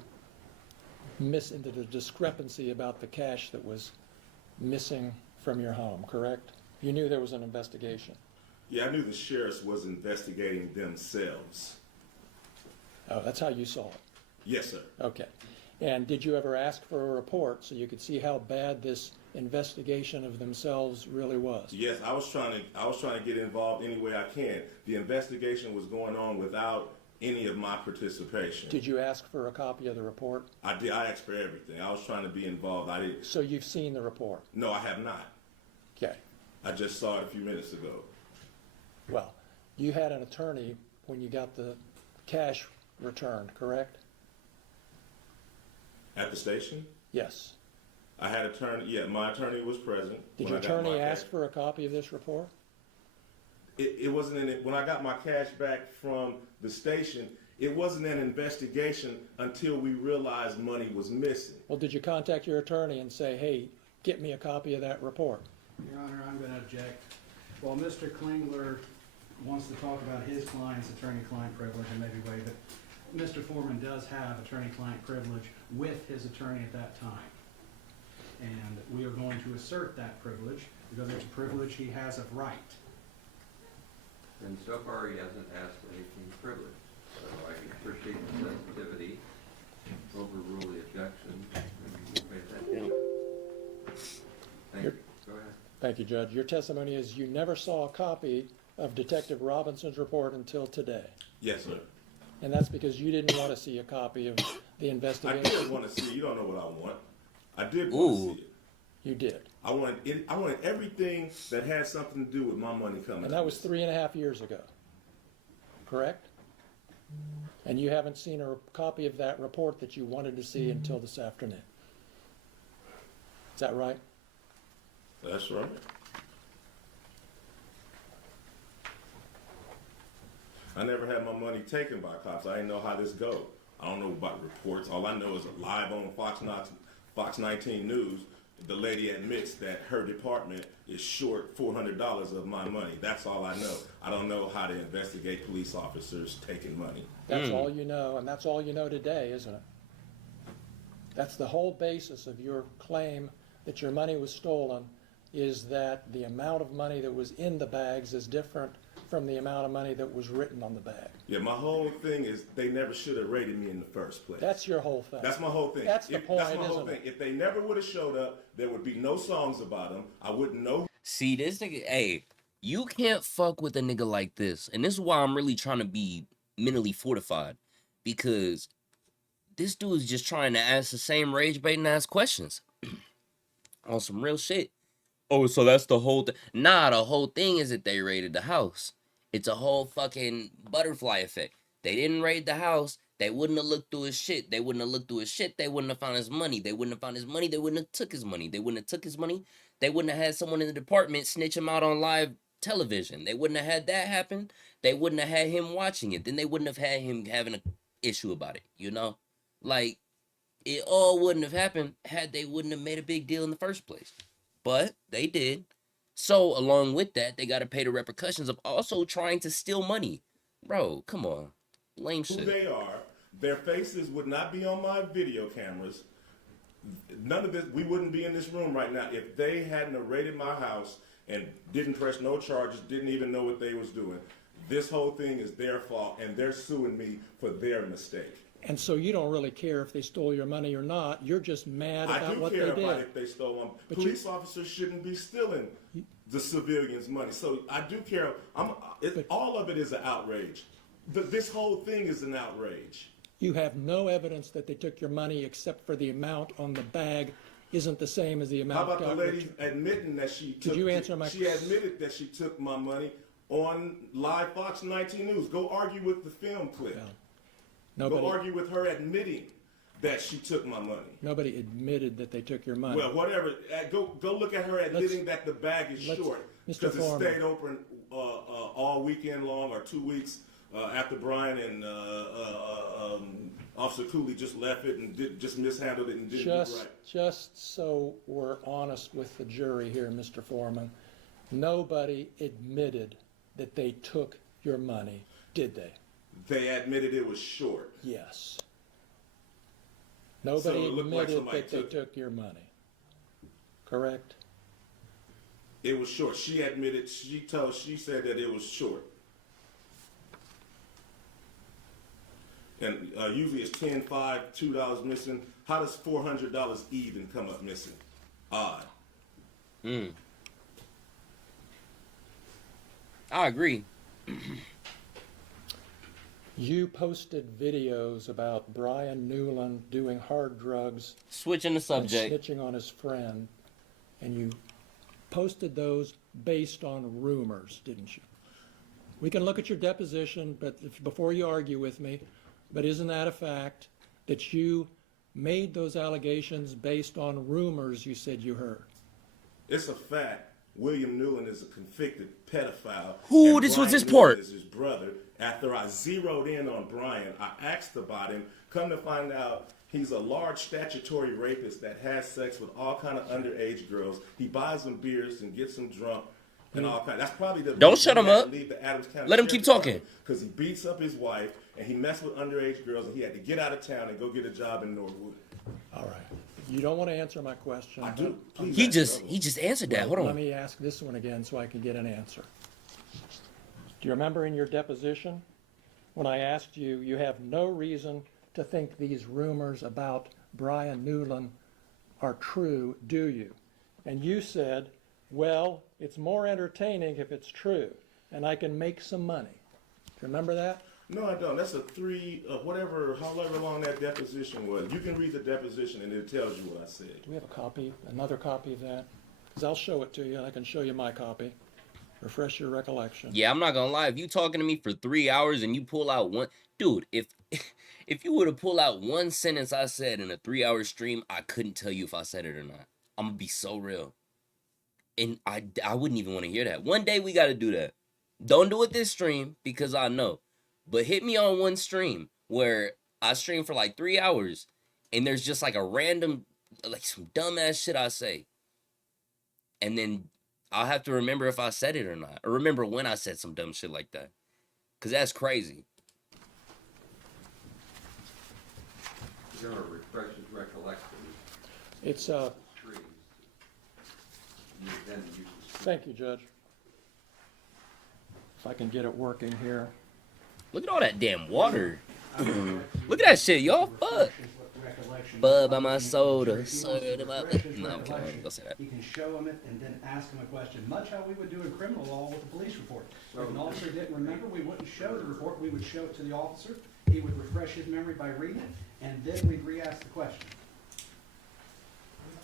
discrepancy about the cash that was missing from your home, correct? You knew there was an investigation. Yeah, I knew the sheriffs was investigating themselves. Oh, that's how you saw it? Yes, sir. Okay. And did you ever ask for a report so you could see how bad this investigation of themselves really was? Yes, I was trying to get involved any way I can. The investigation was going on without any of my participation. Did you ask for a copy of the report? I did. I asked for everything. I was trying to be involved. I didn't. So you've seen the report? No, I have not. Okay. I just saw it a few minutes ago. Well, you had an attorney when you got the cash returned, correct? At the station? Yes. I had attorney. Yeah, my attorney was present. Did your attorney ask for a copy of this report? It wasn't in it. When I got my cash back from the station, it wasn't an investigation until we realized money was missing. Well, did you contact your attorney and say, hey, get me a copy of that report? Your Honor, I'm going to object. While Mr. Klingler wants to talk about his client's attorney-client privilege and maybe waive it. Mr. Foreman does have attorney-client privilege with his attorney at that time. And we are going to assert that privilege because it's a privilege he has of right. And so far, he hasn't asked anything privileged. So I can appreciate the sensitivity, overrule the objection, and pay attention. Thank you. Go ahead. Thank you, Judge. Your testimony is you never saw a copy of Detective Robinson's report until today. Yes, sir. And that's because you didn't want to see a copy of the I investigation. did want to see it. You don't know what I want. I did want to see it. You did. I wanted everything that had something to do with my money coming. And that was 3.5 years ago, correct? And you haven't seen a copy of that report that you wanted to see until this afternoon. Is that right? That's right. I never had my money taken by cops. I didn't know how this go. I don't know about reports. All I know is live on Fox 19 News, the lady admits that her department is short $400 of my money. That's all I know. I don't know how to investigate police officers taking money. That's all you know, and that's all you know today, isn't it? That's the whole basis of your claim that your money was stolen, is that the amount of money that was in the bags is different from the amount of money that was written on the bag. Yeah, my whole thing is they never should have raided me in the first place. That's your whole thing. That's my whole thing. That's the point, That's my whole isn't thing. it? If they never would have showed up, there would be no songs about them. I wouldn't know. See, this nigga, hey, you can't fuck with a nigga like this. And this is why I'm really trying to be mentally fortified. Because this dude is just trying to ask the same rage baiting ass questions. On some real shit. Oh, so that's the whole thing. Nah, the whole thing is that they raided the house. It's a whole fucking butterfly effect. They didn't raid the house. They wouldn't have looked through his shit. They wouldn't have looked through his shit. They wouldn't have found his money. They wouldn't have found his money. They wouldn't have took his money. They wouldn't have took his money. They wouldn't have had someone in the department snitch him out on live television. They wouldn't have had that happen. They wouldn't have had him watching it. Then they wouldn't have had him having an issue about it, you know? Like, it all wouldn't have happened had they wouldn't have made a big deal in the first place. But they did. So, along with that, they got to pay the repercussions of also trying to steal money. Bro, come on. Lame Who shit. they are. Their faces would not be on my video cameras. None of this, we wouldn't be in this room right now if they hadn't raided my house and didn't press no charges, didn't even know what they was doing. This whole thing is their fault, and they're suing me for their mistake. And so you don't really care if they stole your money or not. You're just mad about what they did. I do care about if they stole one. But Police officers shouldn't be stealing the civilians' money. So I do care. All of it is an outrage. This whole thing is an outrage. You have no evidence that they took your money except for the amount on the bag isn't the same as the amount. How about the lady admitting that she took? Did you answer my She admitted that she took my money on live Fox 19 News. Go argue with the film clip. No. Go argue with her admitting that she took my money. Nobody admitted that they took your money. Well, whatever. Go look at her admitting that the bag is short because it stayed open all weekend long or 2 weeks after Brian and Officer Cooley just left it and just mishandled it and didn't do it right. Just so we're honest with the jury here, Mr. Foreman, nobody admitted that they took your money, did they? They admitted it was short. Yes. Nobody admitted that they took your money. Correct? It was short. She admitted, she said that it was short. And usually it's 10, $5, $2 missing. How does $400 even come up missing? Odd. I agree. You posted videos about Brian Newland doing hard drugs. Switching the subject. And snitching on his friend. And you posted those based on rumors, didn't you? We can look at your deposition, but before you argue with me, but isn't that a fact that you made those allegations based on rumors you said you heard? It's a fact. William Newland is a convicted pedophile. Who? This was his part. Is his brother. After I zeroed in on Brian, I asked about him. Come to find out, he's a large statutory rapist that has sex with all kind of underage girls. He buys them beers and gets them drunk and all kinds. That's probably the Don't reason shut he him had to up. leave the Adams County Let him keep talking. because he beats up his wife and he messed with underage girls and he had to get out of town and go get a job in Northwood. All right. You don't want to answer my question. I do. Please He ask just the other one. answered that. Hold Let on. me ask this one again so I can get an answer. Do you remember in your deposition when I asked you, you have no reason to think these rumors about Brian Newland are true, do you? And you said, well, it's more entertaining if it's true, and I can make some money. Do you remember that? No, I don't. That's a however long that deposition was. You can read the deposition and it tells you what I said. Do we have a copy, another copy of that? Because I'll show it to you, and I can show you my copy. Refresh your recollection. Yeah, I'm not gonna lie. If you talking to me for 3 hours and you pull out one, dude, if you were to pull out one sentence I said in a 3-hour stream, I couldn't tell you if I said it or not. I'm gonna be so real, and I wouldn't even want to hear that. One day we got to do that. Don't do it this stream because I know, but hit me on one stream where I stream for like 3 hours, and there's just like a random, like some dumbass shit I say, and then I'll have to remember if I said it or not, or remember when I said some dumb shit like that, because that's crazy. You're gonna refresh his recollection. It's, Trees. You then use the thank you, Judge. If I can get it working here. Look at all that damn water. Look at that shit, y'all. Fuck. Bub by my soda. Soda by no, I'm kidding. Go say that. You can show him it and then ask him a question, much how we would do in criminal law with a police report. If an officer didn't remember, we wouldn't show the report, we would show it to the officer. He would refresh his memory by reading it, and then we'd re-ask the question.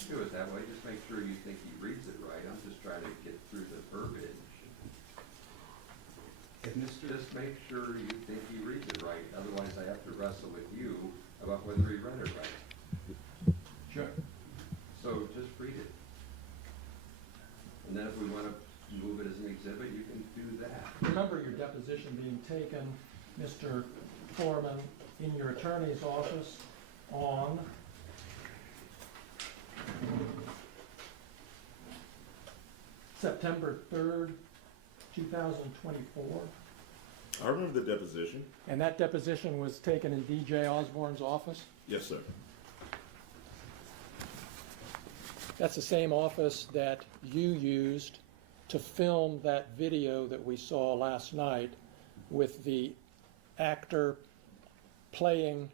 Do it that way, just make sure you think he reads it right. I'm just trying to get through the verbiage. Just make sure you think he reads it right, otherwise I have to wrestle with you about whether he read it right. Sure. So just read it. And then if we want to move it as an exhibit, you can do that. Remember your deposition being taken, Mr. Foreman, in your attorney's office on September 3rd, 2024. I remember the deposition. And that deposition was taken in DJ Osborne's office? Yes, sir. That's the same office that you used to film that video that we saw last night with the actor playing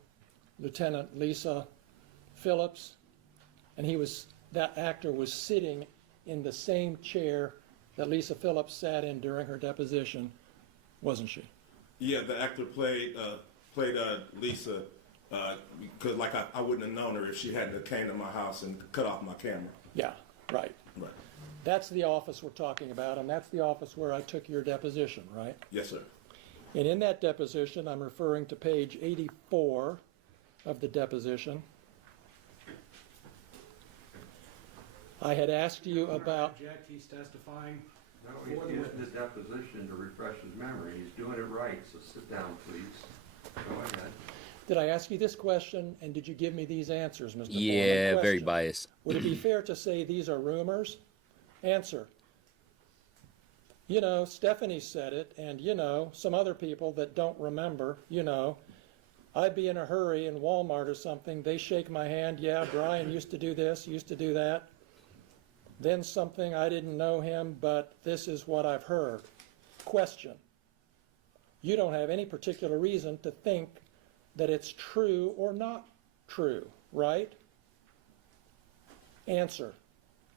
Lieutenant Lisa Phillips. And that actor was sitting in the same chair that Lisa Phillips sat in during her deposition, wasn't she? Yeah, the actor played Lisa because I wouldn't have known her if she hadn't came to my house and cut off my camera. Yeah, right. Right. That's the office we're talking about, and that's the office where I took your deposition, right? Yes, sir. And in that deposition, I'm referring to page 84 of the deposition. I had asked you about... Object, he's testifying. No, he's using the deposition to refresh his memory. He's doing it right, so sit down, please. Go ahead. Did I ask you this question, and did you give me these answers, Mr. Yeah, Foreman? very Question. biased. Would it be fair to say these are rumors? Answer. You know, Stephanie said it, and you know, some other people that don't remember, you know, I'd be in a hurry in Walmart or something, they shake my hand, yeah, Brian used to do this, used to do that. Then something, I didn't know him, but this is what I've heard. Question. You don't have any particular reason to think that it's true or not true, right? Answer.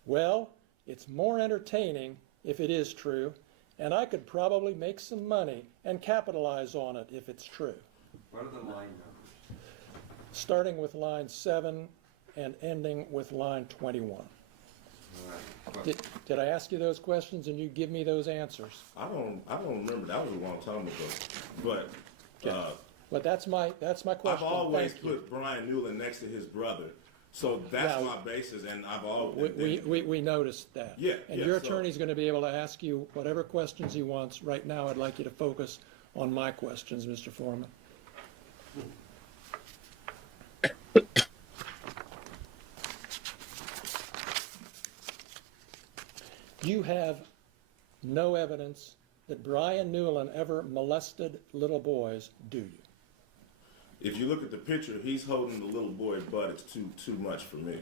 Well, it's more entertaining if it is true, and I could probably make some money and capitalize on it if it's true. What are the line numbers? Starting with line 7 and ending with line 21. Did I ask you those questions and you give me those answers? I don't remember. That was a long time ago. But But that's my question. I've always Thank you. put Brian Newland next to his brother. So that's my basis, and I've always... We noticed that. Yeah, And yeah, your so- attorney's going to be able to ask you whatever questions he wants. Right now, I'd like you to focus on my questions, Mr. Foreman. You have no evidence that Brian Newland ever molested little boys, do you? If you look at the picture, he's holding the little boy butt. It's too much for me.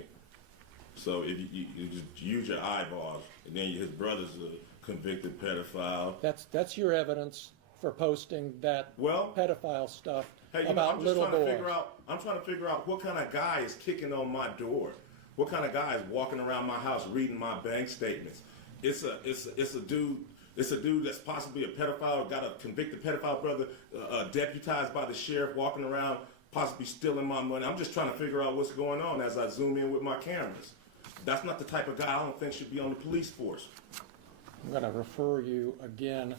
So if you just use your eyeballs, and then his brother's a convicted pedophile. That's your evidence for posting that pedophile stuff Hey, about little boys. I'm trying to figure out what kind of guy is kicking on my door. What kind of guy is walking around my house reading my bank statements? It's a dude. It's a dude that's possibly a pedophile, got a convicted pedophile brother, deputized by the sheriff, walking around, possibly stealing my money. I'm just trying to figure out what's going on as I zoom in with my cameras. That's not the type of guy I don't think should be on the police force. I'm going to refer you again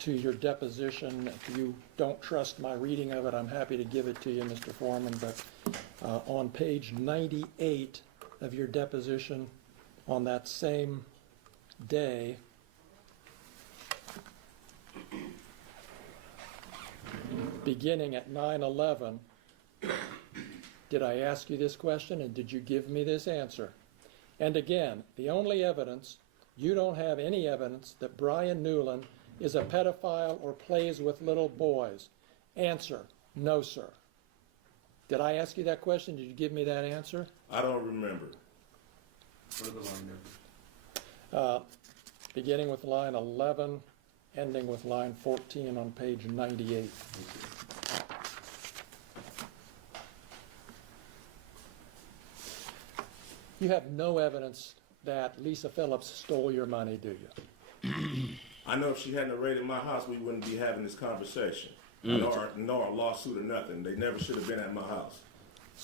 to your deposition. If you don't trust my reading of it, I'm happy to give it to you, Mr. Foreman. But on page 98 of your deposition, on that same day, beginning at 9/11, did I ask you this question and did you give me this answer? And again, the only evidence, you don't have any evidence that Brian Newland is a pedophile or plays with little boys. Answer, no, sir. Did I ask you that question? Did you give me that answer? I don't remember. What are the line numbers? Beginning with line 11, ending with line 14 on page 98. You have no evidence that Lisa Phillips stole your money, do you? I know if she hadn't raided my house, we wouldn't be having this conversation. Nor a lawsuit or nothing. They never should have been at my house.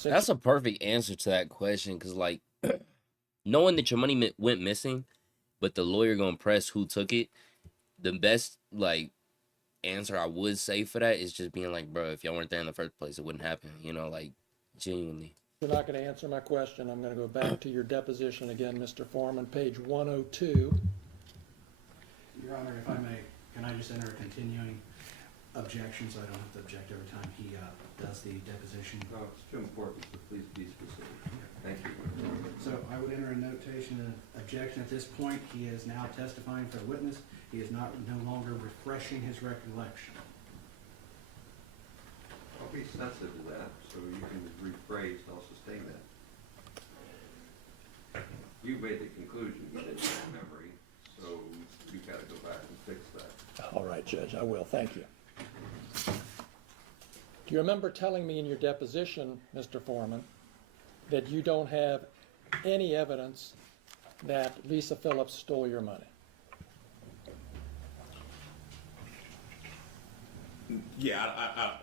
That's a perfect answer to that question, because, like, knowing that your money went missing, but the lawyer gonna press who took it, the best, like, answer I would say for that is just being like, bro, if y'all weren't there in the first place, it wouldn't happen. You know, like, genuinely. You're not going to answer my question. I'm going to go back to your deposition again, Mr. Foreman, page 102. Your Honor, if I may, can I just enter a continuing objection so I don't have to object every time he does the deposition? No, it's too important, so please be specific. Thank you. So I would enter a notation of objection at this point. He is now testifying for the witness. He is no longer refreshing his recollection. I'll be sensitive to that, so you can rephrase, I'll sustain that. You made the conclusion you didn't have memory, so you've got to go back and fix that. All right, Judge, I will. Thank you. Do you remember telling me in your deposition, Mr. Foreman, that you don't have any evidence that Lisa Phillips stole your money? Yeah, I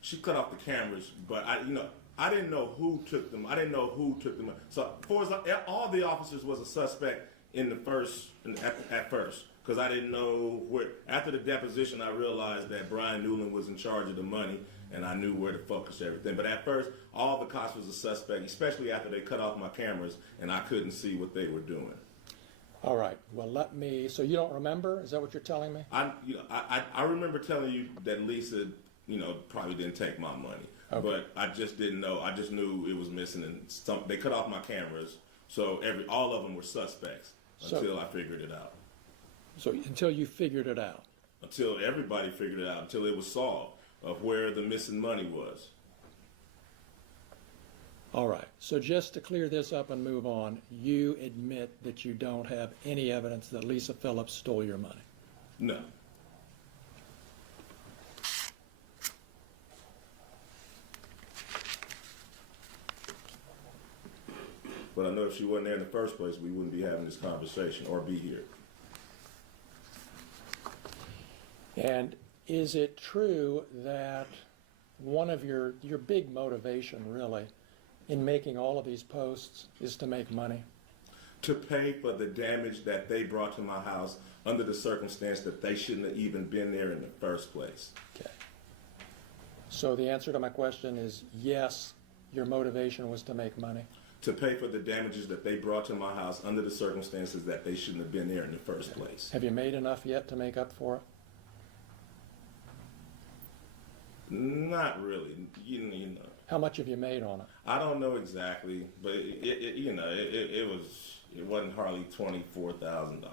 she cut off the cameras, but I didn't know who took them. I didn't know who took them. So, for as all the officers was a suspect in the at first, because I didn't know where. After the deposition, I realized that Brian Newland was in charge of the money, and I knew where to focus everything. But at first, all the cops was a suspect, especially after they cut off my cameras, and I couldn't see what they were doing. All right. Well, so you don't remember? Is that what you're telling me? I remember telling you that Lisa, probably didn't take my money. Okay. But I just didn't know. I just knew it was missing, and they cut off my cameras, so all of them were suspects until I figured it out. So until you figured it out? Until everybody figured it out, until it was solved of where the missing money was. All right. So just to clear this up and move on, you admit that you don't have any evidence that Lisa Phillips stole your money? No. But I know if she wasn't there in the first place, we wouldn't be having this conversation or be here. And is it true that one of your big motivation, really, in making all of these posts is to make money? To pay for the damage that they brought to my house under the circumstance that they shouldn't have even been there in the first place. Okay. So the answer to my question is yes, your motivation was to make money? To pay for the damages that they brought to my house under the circumstances that they shouldn't have been there in the first place. Have you made enough yet to make up for it? Not really. You know. How much have you made on it? I don't know exactly, but it wasn't hardly $24,000.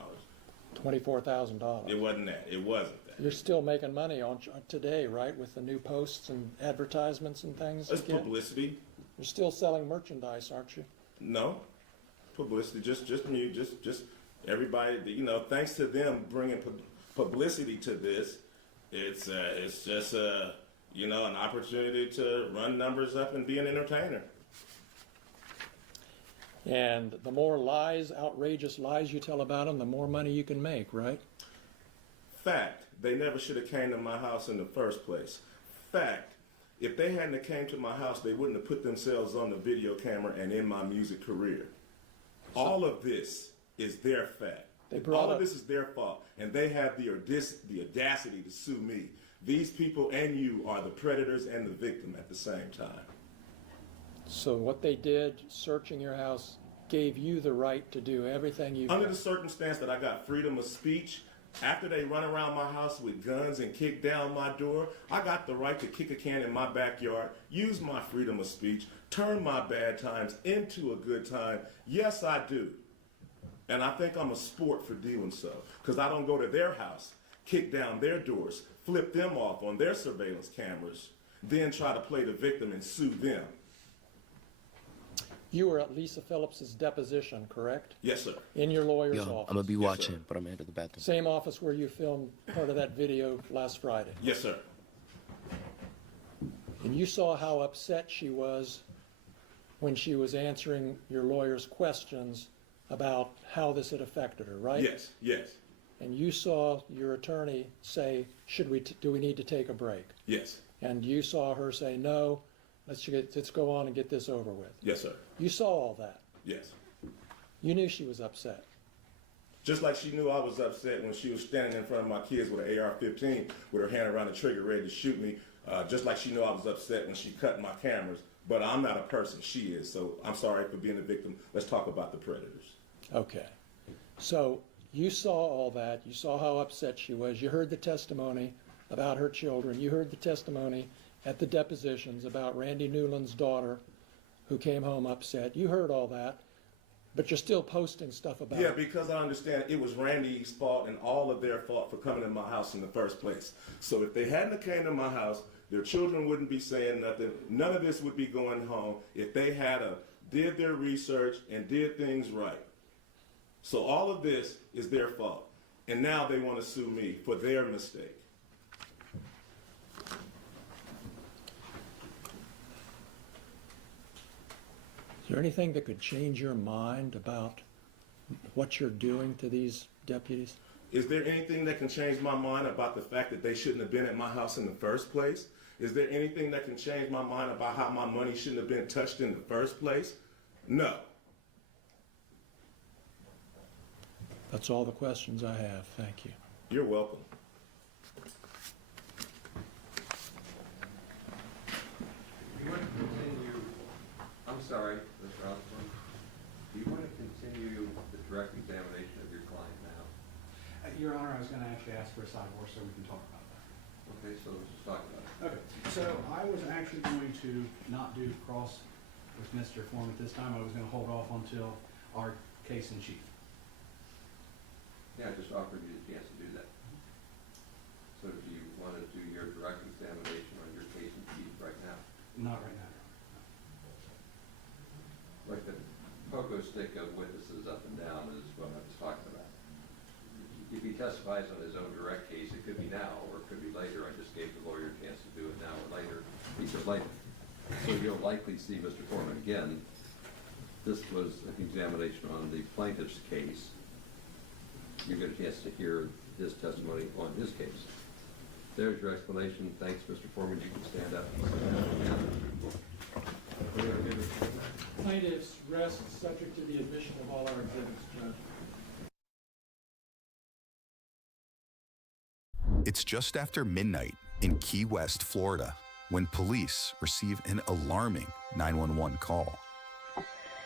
$24,000. It wasn't that. It wasn't that. You're still making money on today, right, with the new posts and advertisements and things? It's again? publicity. You're still selling merchandise, aren't you? No, publicity. Just me. Just everybody. You know, thanks to them bringing publicity to this, it's just you know, an opportunity to run numbers up and be an entertainer. And the more lies, outrageous lies you tell about them, the more money you can make, right? Fact, they never should have came to my house in the first place. Fact, if they hadn't have came to my house, they wouldn't have put themselves on the video camera and in my music career. All of this is their fact. All of this is their fault, and they have the audacity to sue me. These people and you are the predators and the victim at the same time. So what they did, searching your house, gave you the right to do everything you Under the circumstance that I got freedom of speech, after they run around my house with guns and kick down my door, I got the right to kick a can in my backyard, use my freedom of speech, turn my bad times into a good time. Yes, I do. And I think I'm a sport for doing so, because I don't go to their house, kick down their doors, flip them off on their surveillance cameras, then try to play the victim and sue them. You were at Lisa Phillips's deposition, correct? Yes, sir. In your lawyer's Yo, office. I'm gonna be watching, but I'm gonna head to the bathroom. Same office where you filmed part of that video last Friday. Yes, sir. And you saw how upset she was when she was answering your lawyer's questions about how this had affected her, right? Yes, yes, And you saw your attorney say, do we need to take a break? yes, And you saw her say, no, let's go on and get this over with. yes, sir. You saw all that. Yes. You knew she was upset. Just like she knew I was upset when she was standing in front of my kids with an AR-15 with her hand around the trigger ready to shoot me. Just like she knew I was upset when she cut my cameras. But I'm not a person, she is. So I'm sorry for being a victim. Let's talk about the predators. Okay. So you saw all that. You saw how upset she was. You heard the testimony about her children. You heard the testimony at the depositions about Randy Newland's daughter who came home upset. You heard all that. But you're still posting stuff about Yeah, it. because I understand it was Randy's fault and all of their fault for coming in my house in the first place. So if they hadn't came to my house, their children wouldn't be saying nothing. None of this would be going home if they had did their research and did things right. So all of this is their fault. And now they want to sue me for their mistake. Is there anything that could change your mind about what you're doing to these deputies? Is there anything that can change my mind about the fact that they shouldn't have been at my house in the first place? Is there anything that can change my mind about how my money shouldn't have been touched in the first place? No. That's all the questions I have. Thank you. You're welcome. You want to continue, I'm sorry, Mr. Osborne, do you want to continue the direct examination of your client now? Your Honor, I was gonna actually ask for a sidebar so we can talk about that. Okay, so let's just talk about it. Okay, so I was actually going to not do cross with Mr. Foreman at this time. I was gonna hold off until our case in chief. Yeah, I just offered you the chance to do that. So do you want to do your direct examination on your case in chief right now? Not right now, Like the pogo stick of witnesses up and down is what I was talking about. If he testifies on his own direct case, it could be now or it could be later. I just gave the lawyer a chance to do it now or later. He said later. So you'll likely see Mr. Foreman again. This was an examination on the plaintiff's case. You get a chance to hear his testimony on his case. There's your explanation. Thanks, Mr. Foreman. You can stand up. Plaintiffs rest subject to the admission of all our exhibits, Judge. It's just after midnight in Key West, Florida, when police receive an alarming 911 call.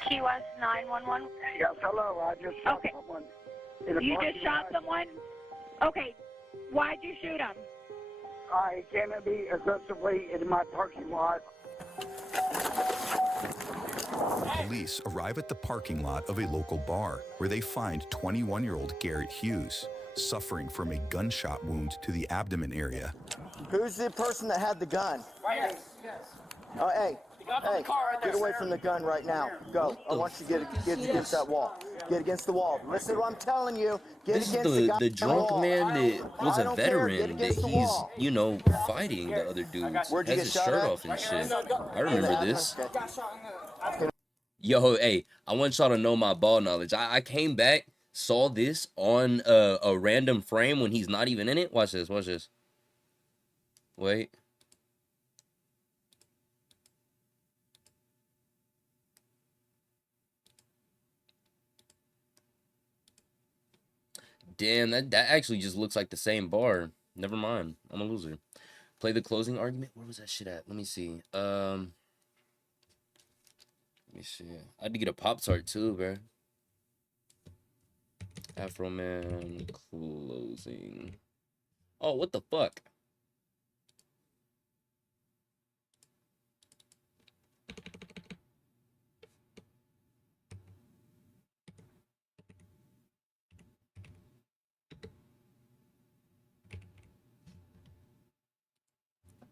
Key West 911? Yes, hello. I just shot someone. You just shot someone? Okay. Why'd you shoot him? I came at me aggressively in my parking lot. Police arrive at the parking lot of a local bar where they find 21-year-old Garrett Hughes, suffering from a gunshot wound to the abdomen area. Who's the person that had the gun? Right. Oh, hey, get away from the gun right now. Go. I want you to get against that wall. Get against the wall. Listen to what I'm telling you. Get This is against the the goddamn drunk wall. man that was I a don't care. Get veteran that against the he's, wall. you know, fighting the other dudes. Where'd you Has get his shot shirt at? off and shit. I remember this. Okay. Yo, hey, I want y'all to know my ball knowledge. I came back, saw this on a random frame when he's not even in it. Watch this, watch this. Wait. Damn, that actually just looks like the same bar. Never mind. I'm a loser. Play the closing argument. Where was that shit at? Let me see. Let me see. I had to get a Pop-Tart too, bro. Afroman closing. Oh, what the fuck?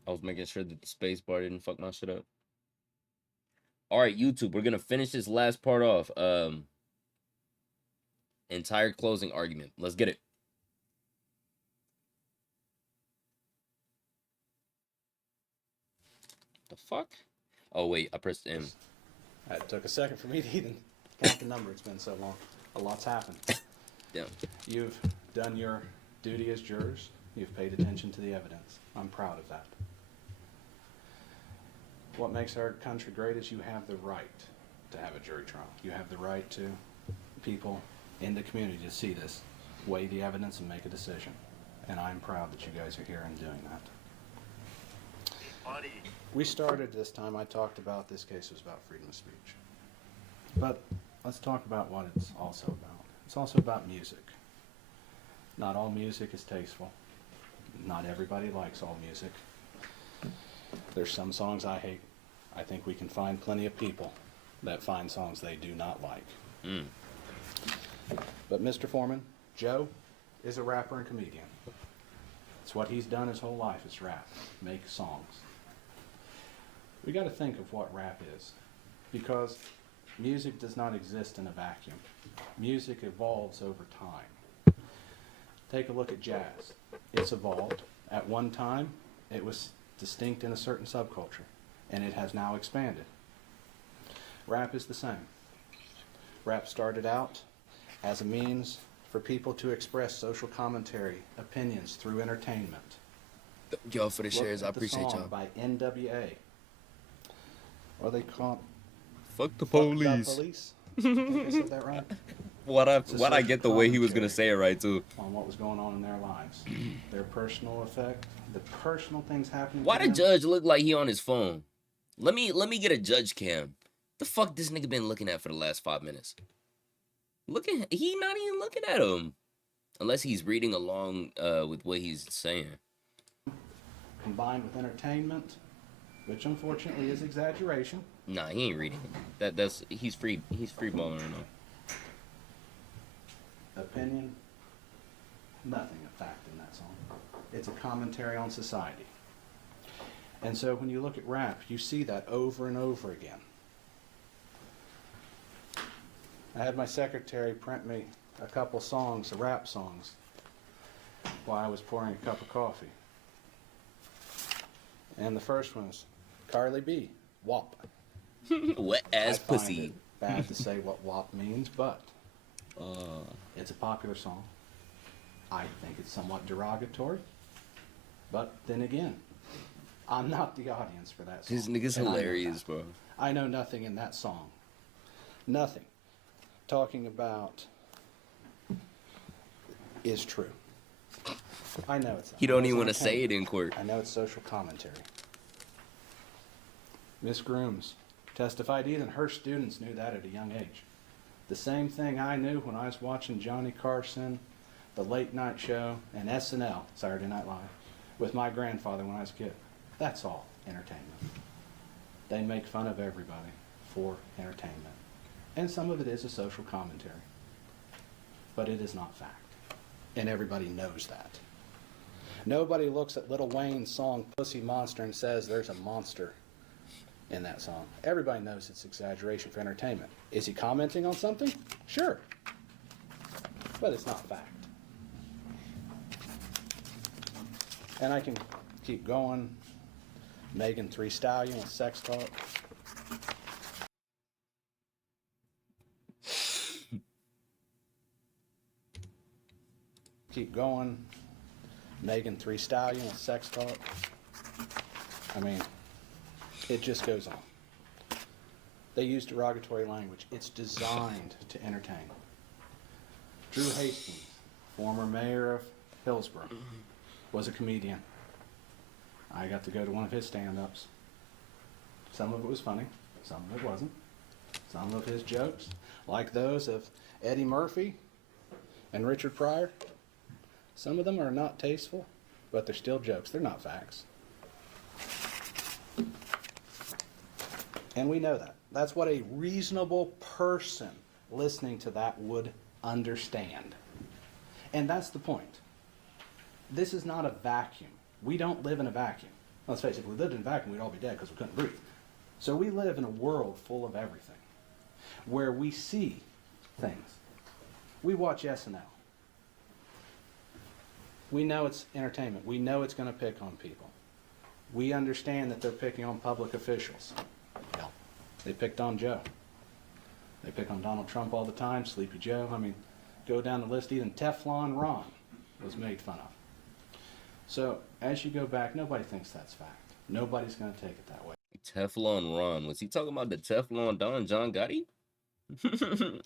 I was making sure that the space bar didn't fuck my shit up. All right, YouTube, we're gonna finish this last part off. Entire closing argument. Let's get it. The fuck? Oh wait, I pressed M. It took a second for me to even count the number. It's been so long. A lot's happened. Yeah. You've done your duty as jurors. You've paid attention to the evidence. I'm proud of that. What makes our country great is you have the right to have a jury trial. You have the right to people in the community to see this, weigh the evidence, and make a decision. And I'm proud that you guys are here and doing that. We started this time, I talked about this case was about freedom of speech. But let's talk about what it's also about. It's also about music. Not all music is tasteful. Not everybody likes all music. There's some songs I hate. I think we can find plenty of people that find songs they do not like. But Mr. Foreman, Joe is a rapper and comedian. It's what he's done his whole life is rap, make songs. We got to think of what rap is, because music does not exist in a vacuum. Music evolves over time. Take a look at jazz. It's evolved. At one time, it was distinct in a certain subculture, and it has now expanded. Rap is the same. Rap started out as a means for people to express social commentary, opinions through entertainment. Yo, for the shares, I appreciate y'all. By NWA. Or they call Fuck the police. police. I think I said that right? Why'd I get the way he was gonna say it right too? On what was going on in their lives, their personal effect, the personal things happening. Why to the them. judge look like he on his phone? Let me get a judge cam. The fuck this nigga been looking at for the last 5 minutes? He not even looking at him, unless he's reading along with what he's saying. Combined with entertainment, which unfortunately is exaggeration. Nah, he ain't reading. He's free balling right now. Opinion, nothing of fact in that song. It's a commentary on society. And so when you look at rap, you see that over and over again. I had my secretary print me a couple songs, rap songs, while I was pouring a cup of coffee. And the first one was Carly B, WAP. Wet ass I find pussy. it bad to say what WAP means, but it's a popular song. I think it's somewhat derogatory, but then again, I'm not the audience for that song. This nigga's and I know hilarious, that. bro. I know nothing in that song. Nothing. Talking about is true. I know it's. He don't even want to say it in court. I know it's social commentary. Miss Grooms testified even her students knew that at a young age. The same thing I knew when I was watching Johnny Carson, The Late Night Show, and SNL, Saturday Night Live, with my grandfather when I was a kid. That's all entertainment. They make fun of everybody for entertainment. And some of it is a social commentary. But it is not fact. And everybody knows that. Nobody looks at Lil Wayne's song Pussy Monster and says there's a monster in that song. Everybody knows it's exaggeration for entertainment. Is he commenting on something? Sure. But it's not fact. And I can keep going. Megan Thee Stallion with sex talk. Keep going. Megan Thee Stallion with sex talk. I mean, it just goes on. They use derogatory language. It's designed to entertain. Drew Hastings, former mayor of Hillsborough, was a comedian. I got to go to one of his stand-ups. Some of it was funny, some of it wasn't. Some of his jokes, like those of Eddie Murphy and Richard Pryor, some of them are not tasteful, but they're still jokes. They're not facts. And we know that. That's what a reasonable person listening to that would understand. And that's the point. This is not a vacuum. We don't live in a vacuum. Let's face it, if we lived in a vacuum, we'd all be dead because we couldn't breathe. So we live in a world full of everything, where we see things. We watch SNL. We know it's entertainment. We know it's going to pick on people. We understand that they're picking on public officials. Hell, they picked on Joe. They pick on Donald Trump all the time, Sleepy Joe. I mean, go down the list, even Teflon Ron was made fun of. So, as you go back, nobody thinks that's fact. Nobody's going to take it that way. Teflon Ron. Was he talking about the Teflon Don John Gotti?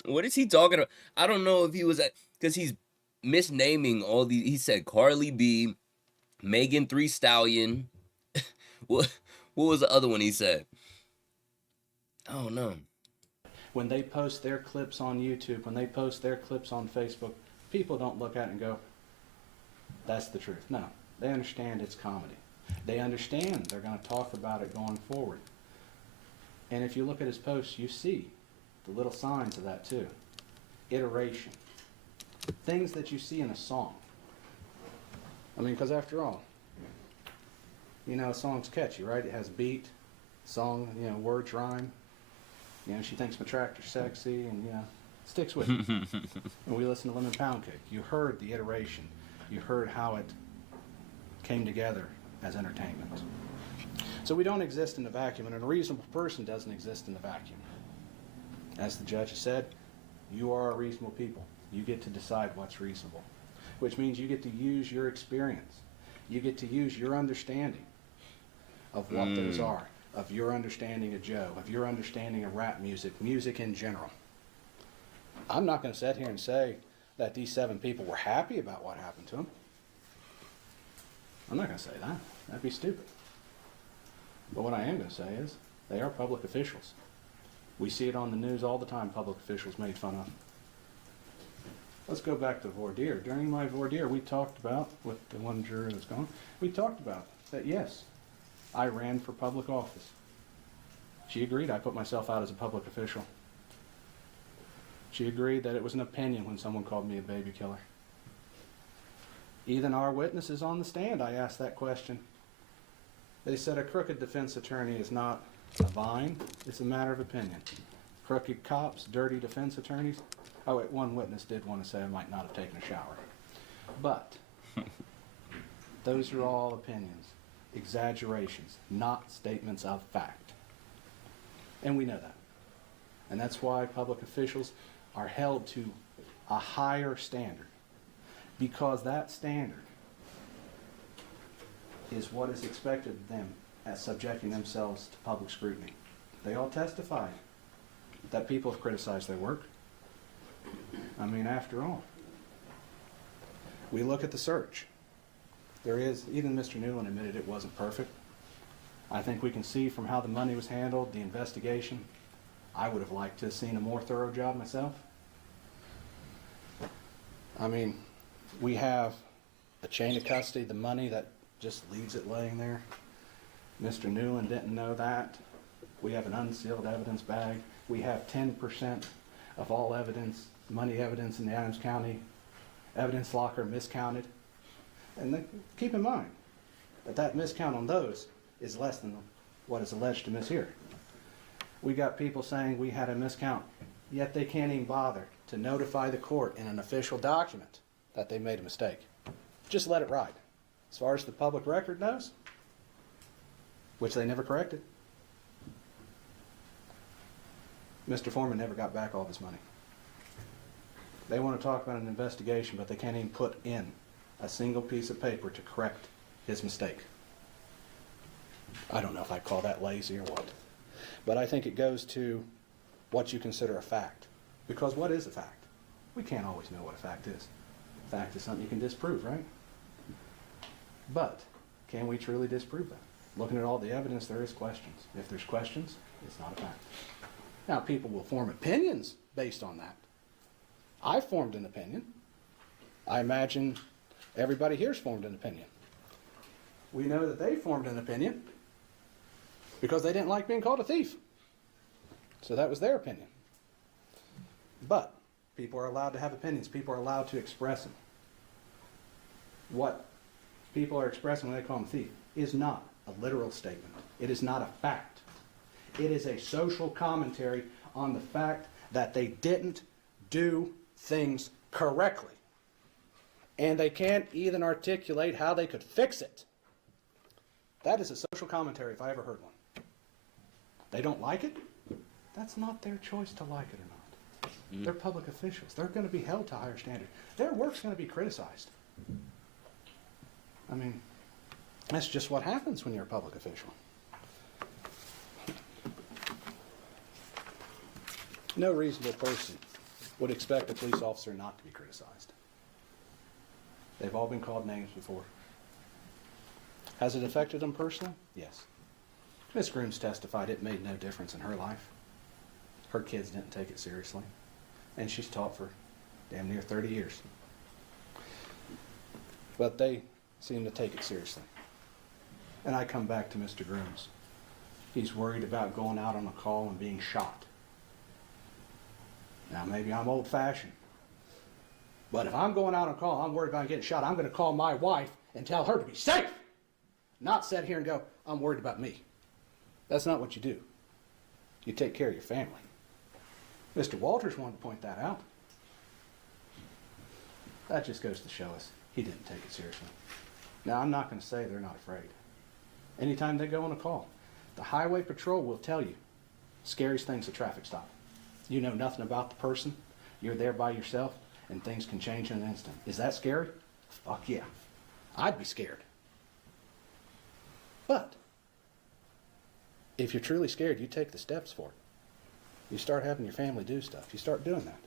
What is he talking about? I don't know if he was at, because he's misnaming all these. He said Carly B, Megan Thee Stallion. what was the other one he said? I don't know. When they post their clips on YouTube, when they post their clips on Facebook, people don't look at it and go, that's the truth. No, they understand it's comedy. They understand they're going to talk about it going forward. And if you look at his posts, you see the little signs of that too. Iteration. Things that you see in a song. I mean, because after all, you know, a song's catchy, right? It has beat, song, you know, words rhyme. You know, she thinks my tractor's sexy, and, you know, sticks with it. When we listen to Lemon Pound Cake, you heard the iteration. You heard how it came together as entertainment. So we don't exist in a vacuum, and a reasonable person doesn't exist in a vacuum. As the judge has said, you are a reasonable people. You get to decide what's reasonable, which means you get to use your experience. You get to use your understanding of what those are, of your understanding of Joe, of your understanding of rap music, music in general. I'm not going to sit here and say that these 7 people were happy about what happened to them. I'm not going to say that. That'd be stupid. But what I am going to say is they are public officials. We see it on the news all the time, public officials made fun of. Let's go back to voir dire. During my voir dire, we talked about, with the one juror that's gone, we talked about that, yes, I ran for public office. She agreed I put myself out as a public official. She agreed that it was an opinion when someone called me a baby killer. Even our witnesses on the stand, I asked that question. They said a crooked defense attorney is not a vine, it's a matter of opinion. Crooked cops, dirty defense attorneys. Oh wait, one witness did want to say I might not have taken a shower. But those are all opinions, exaggerations, not statements of fact. And we know that. And that's why public officials are held to a higher standard, because that standard is what is expected of them as subjecting themselves to public scrutiny. They all testify that people have criticized their work. I mean, after all, we look at the search. There is, even Mr. Newland admitted it wasn't perfect. I think we can see from how the money was handled, the investigation. I would have liked to have seen a more thorough job myself. I mean, we have a chain of custody, the money that just leaves it laying there. Mr. Newland didn't know that. We have an unsealed evidence bag. We have 10% of all evidence, money evidence in the Adams County evidence locker miscounted. And then keep in mind that that miscount on those is less than what is alleged to miss here. We got people saying we had a miscount, yet they can't even bother to notify the court in an official document that they made a mistake. Just let it ride. As far as the public record knows, which they never corrected, Mr. Foreman never got back all of his money. They want to talk about an investigation, but they can't even put in a single piece of paper to correct his mistake. I don't know if I'd call that lazy or what, but I think it goes to what you consider a fact. Because what is a fact? We can't always know what a fact is. Fact is something you can disprove, right? But can we truly disprove that? Looking at all the evidence, there is questions. If there's questions, it's not a fact. Now, people will form opinions based on that. I formed an opinion. I imagine everybody here's formed an opinion. We know that they formed an opinion because they didn't like being called a thief. So that was their opinion. But people are allowed to have opinions. People are allowed to express them. What people are expressing when they call them a thief is not a literal statement. It is not a fact. It is a social commentary on the fact that they didn't do things correctly. And they can't even articulate how they could fix it. That is a social commentary if I ever heard one. They don't like it? That's not their choice to like it or not. They're public officials. They're going to be held to a higher standard. Their work's going to be criticized. I mean, that's just what happens when you're a public official. No reasonable person would expect a police officer not to be criticized. They've all been called names before. Has it affected them personally? Yes. Miss Grooms testified it made no difference in her life. Her kids didn't take it seriously. And she's taught for damn near 30 years. But they seem to take it seriously. And I come back to Mr. Grooms. He's worried about going out on a call and being shot. Now, maybe I'm old-fashioned. But if I'm going out on a call, I'm worried about getting shot, I'm going to call my wife and tell her to be safe. Not sit here and go, I'm worried about me. That's not what you do. You take care of your family. Mr. Walters wanted to point that out. That just goes to show us he didn't take it seriously. Now, I'm not going to say they're not afraid. Anytime they go on a call, the highway patrol will tell you scariest thing's a traffic stop. You know nothing about the person. You're there by yourself, and things can change in an instant. Is that scary? Fuck yeah. I'd be scared. But if you're truly scared, you take the steps for it. You start having your family do stuff. You start doing that.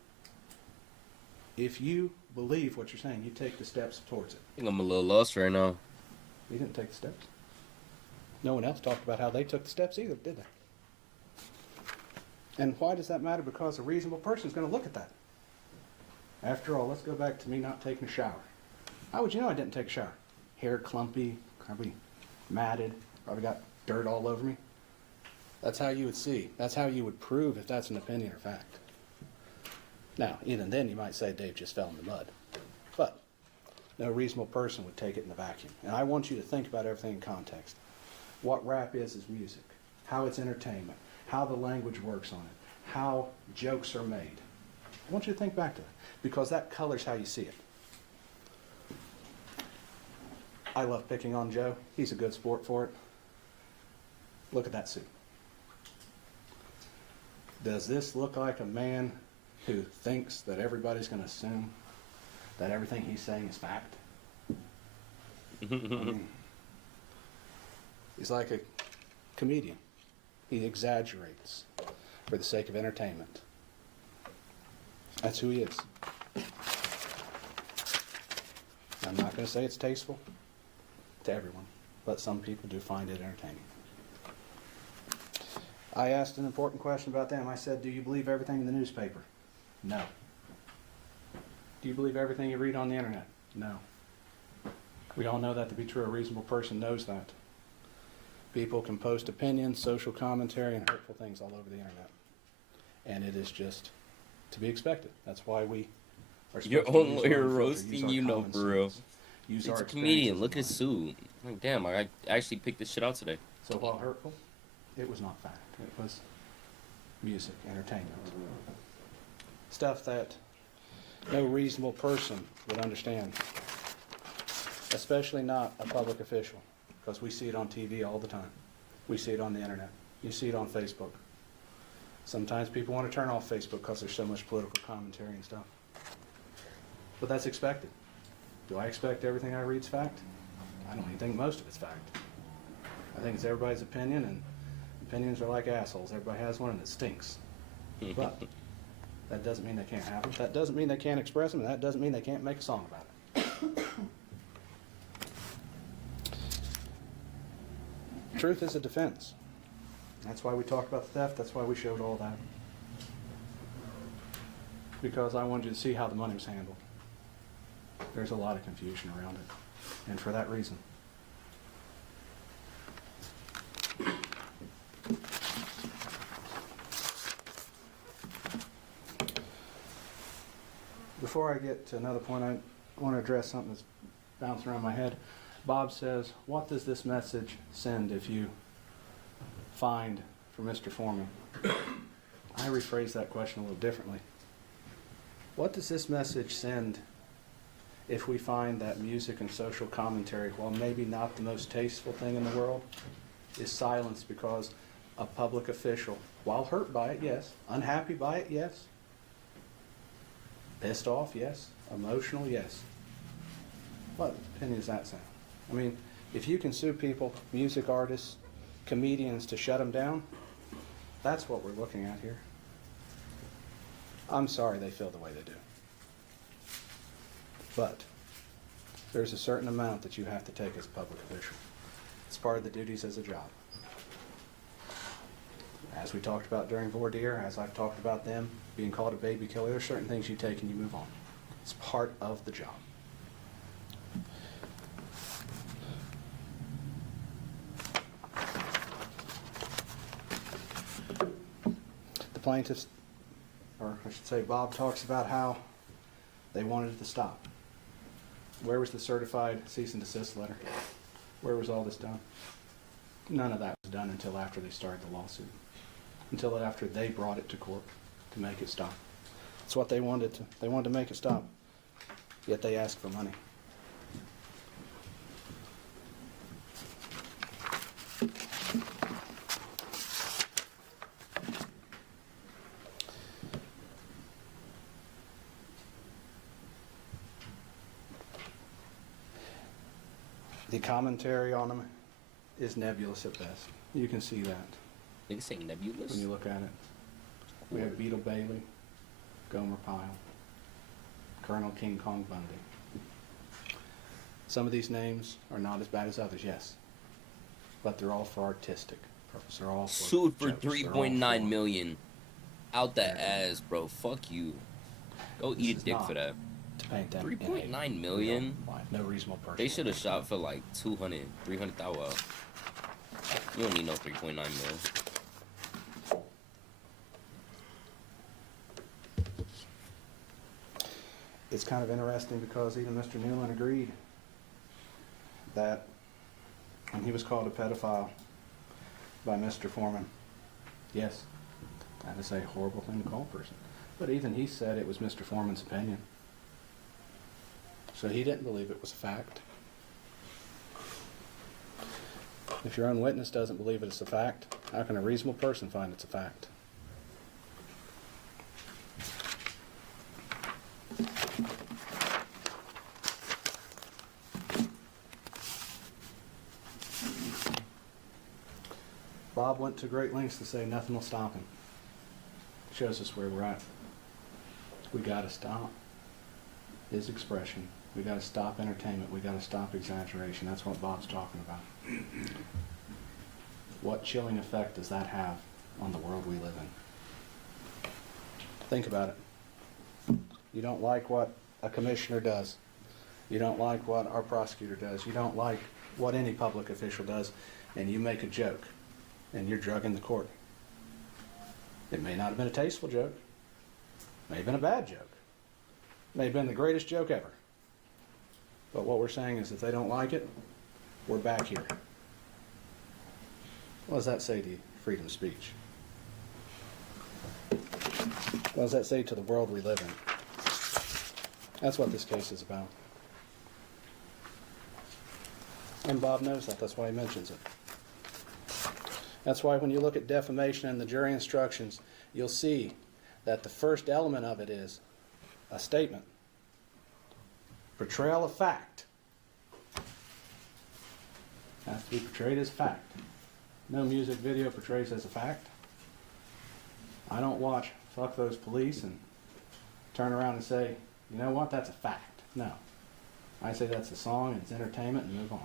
If you believe what you're saying, you take the steps towards it. I think I'm a little lost right now. You didn't take the steps. No one else talked about how they took the steps either, did they? And why does that matter? Because a reasonable person is going to look at that. After all, let's go back to me not taking a shower. How would you know I didn't take a shower? Hair clumpy, probably matted, probably got dirt all over me. That's how you would see. That's how you would prove if that's an opinion or fact. Now, even then you might say Dave just fell in the mud. But no reasonable person would take it in the vacuum. And I want you to think about everything in context. What rap is music, how it's entertainment, how the language works on it, how jokes are made. I want you to think back to that, because that colors how you see it. I love picking on Joe. He's a good sport for it. Look at that suit. Does this look like a man who thinks that everybody's going to assume that everything he's saying is fact? I mean, he's like a comedian. He exaggerates for the sake of entertainment. That's who he is. I'm not going to say it's tasteful to everyone, but some people do find it entertaining. I asked an important question about them. I said, do you believe everything in the newspaper? No. Do you believe everything you read on the internet? No. We all know that to be true. A reasonable person knows that. People can post opinions, social commentary, and hurtful things all over the internet. And it is just to be expected. That's why we are Your supposed to own use lawyer our filter, roasting use our you, no, common for real. sense, use He's our a comedian. experiences Look at in his life. suit. Like, damn, I actually picked this shit out today. So while hurtful, it was not fact. It was music, entertainment. Stuff that no reasonable person would understand, especially not a public official, because we see it on TV all the time. We see it on the internet. You see it on Facebook. Sometimes people want to turn off Facebook because there's so much political commentary and stuff. But that's expected. Do I expect everything I read's fact? I don't even think most of it's fact. I think it's everybody's opinion, and opinions are like assholes. Everybody has one, and it stinks. But that doesn't mean they can't have them. That doesn't mean they can't express them, and that doesn't mean they can't make a song about it. Truth is a defense. That's why we talked about the theft. That's why we showed all that. Because I wanted you to see how the money was handled. There's a lot of confusion around it. And for that reason. Before I get to another point, I want to address something that's bouncing around my head. Bob says, what does this message send if you find for Mr. Foreman? I rephrase that question a little differently. What does this message send if we find that music and social commentary, while maybe not the most tasteful thing in the world, is silenced because a public official, while hurt by it, yes, unhappy by it, yes, pissed off, yes, emotional, yes. What opinion does that sound? I mean, if you can sue people, music artists, comedians, to shut them down, that's what we're looking at here. I'm sorry they feel the way they do. But there's a certain amount that you have to take as a public official. It's part of the duties as a job. As we talked about during voir dire, as I've talked about them being called a baby killer, there's certain things you take and you move on. It's part of the job. The plaintiffs, or I should say Bob, talks about how they wanted it to stop. Where was the certified cease and desist letter? Where was all this done? None of that was done until after they started the lawsuit. Until after they brought it to court to make it stop. That's what they wanted to make it stop. Yet they asked for money. The commentary on them is nebulous at best. You can see that. They say nebulous? When you look at it. We have Beetle Bailey, Gomer Pyle, Colonel King Kong Bundy. Some of these names are not as bad as others, yes. But they're all for artistic purpose. They're all for sued for jokes. They're all 3.9 million. Out the ass, bro. Fuck you. Go eat a dick for that. To paint them 3.9 million? No reasonable person. They should have shot for like 200, 300,000. You don't need no 3.9 mil. It's kind of interesting because even Mr. Newland agreed that when he was called a pedophile by Mr. Foreman, yes, that is a horrible thing to call a person. But even he said it was Mr. Foreman's opinion. So he didn't believe it was a fact. If your own witness doesn't believe it's a fact, how can a reasonable person find it's a fact? Bob went to great lengths to say nothing will stop him. Shows us where we're at. We gotta stop his expression. We gotta stop entertainment. We gotta stop exaggeration. That's what Bob's talking about. What chilling effect does that have on the world we live in? Think about it. You don't like what a commissioner does. You don't like what our prosecutor does. You don't like what any public official does, and you make a joke, and you're drugging the court. It may not have been a tasteful joke. It may have been a bad joke. May have been the greatest joke ever. But what we're saying is if they don't like it, we're back here. What does that say to you? Freedom of speech? What does that say to the world we live in? That's what this case is about. And Bob knows that. That's why he mentions it. That's why when you look at defamation and the jury instructions, you'll see that the first element of it is a statement. Portrayal of fact. Has to be portrayed as fact. No music video portrays as a fact. I don't watch Fuck Those Police and turn around and say, you know what, that's a fact. No. I say that's a song and it's entertainment and move on.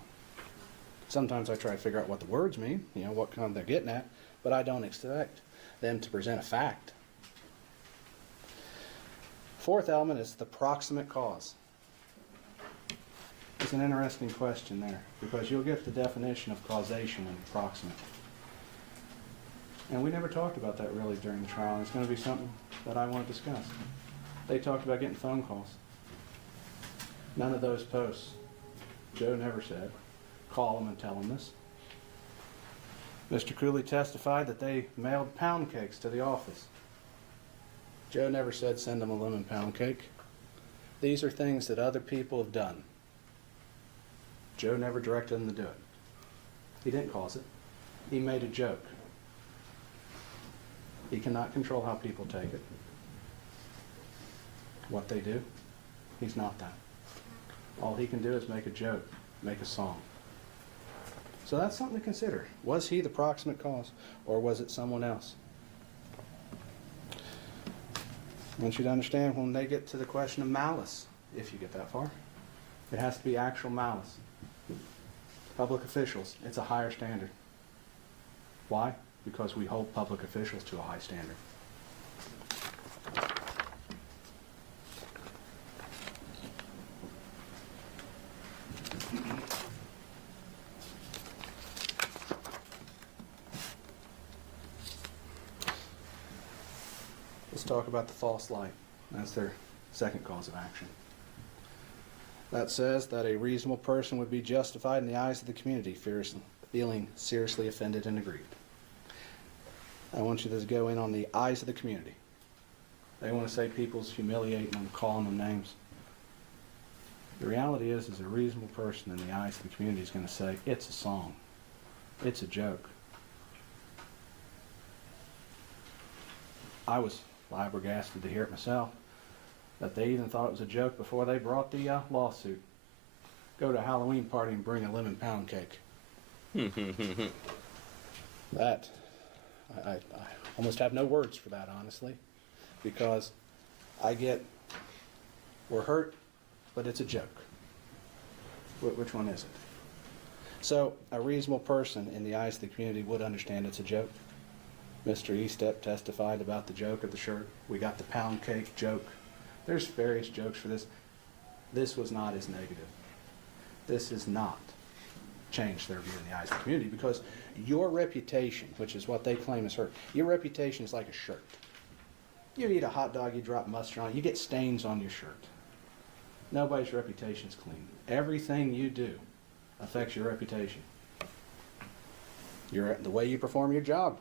Sometimes I try to figure out what the words mean, you know, what kind they're getting at, but I don't expect them to present a fact. Fourth element is the proximate cause. It's an interesting question there, because you'll get the definition of causation in proximate. And we never talked about that really during the trial, and it's going to be something that I want to discuss. They talked about getting phone calls. None of those posts. Joe never said, call them and tell them this. Mr. Cooley testified that they mailed pound cakes to the office. Joe never said send them a lemon pound cake. These are things that other people have done. Joe never directed them to do it. He didn't cause it. He made a joke. He cannot control how people take it. What they do, he's not that. All he can do is make a joke, make a song. So that's something to consider. Was he the proximate cause, or was it someone else? I want you to understand when they get to the question of malice, if you get that far, it has to be actual malice. Public officials, it's a higher standard. Why? Because we hold public officials to a high standard. Let's talk about the false light. That's their second cause of action. That says that a reasonable person would be justified in the eyes of the community, feeling seriously offended and aggrieved. I want you to go in on the eyes of the community. They want to say people's humiliating them, calling them names. The reality is a reasonable person in the eyes of the community is going to say, it's a song. It's a joke. I was flabbergasted to hear it myself, that they even thought it was a joke before they brought the lawsuit. Go to a Halloween party and bring a lemon pound cake. That, I almost have no words for that, honestly, because we're hurt, but it's a joke. Which one is it? So a reasonable person in the eyes of the community would understand it's a joke. Mr. Estep testified about the joke of the shirt. We got the pound cake joke. There's various jokes for this. This was not as negative. This has not changed their view in the eyes of the community, because your reputation, which is what they claim is hurt, your reputation is like a shirt. You eat a hot dog, you drop mustard on it, you get stains on your shirt. Nobody's reputation is clean. Everything you do affects your reputation. The way you perform your job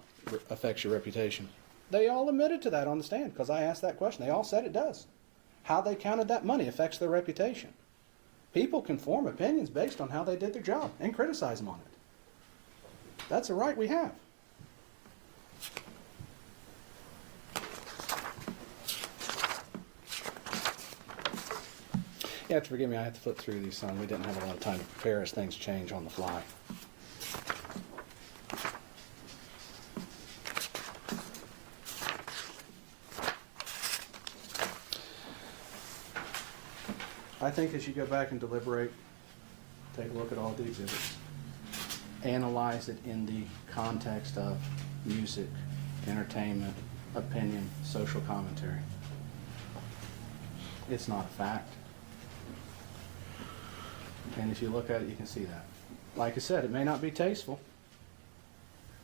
affects your reputation. They all admitted to that on the stand, because I asked that question. They all said it does. How they counted that money affects their reputation. People can form opinions based on how they did their job and criticize them on it. That's a right we have. You have to forgive me, I have to flip through these, son. We didn't have a lot of time to prepare as things change on the fly. I think as you go back and deliberate, take a look at all the exhibits, analyze it in the context of music, entertainment, opinion, social commentary. It's not a fact. And if you look at it, you can see that. Like I said, it may not be tasteful,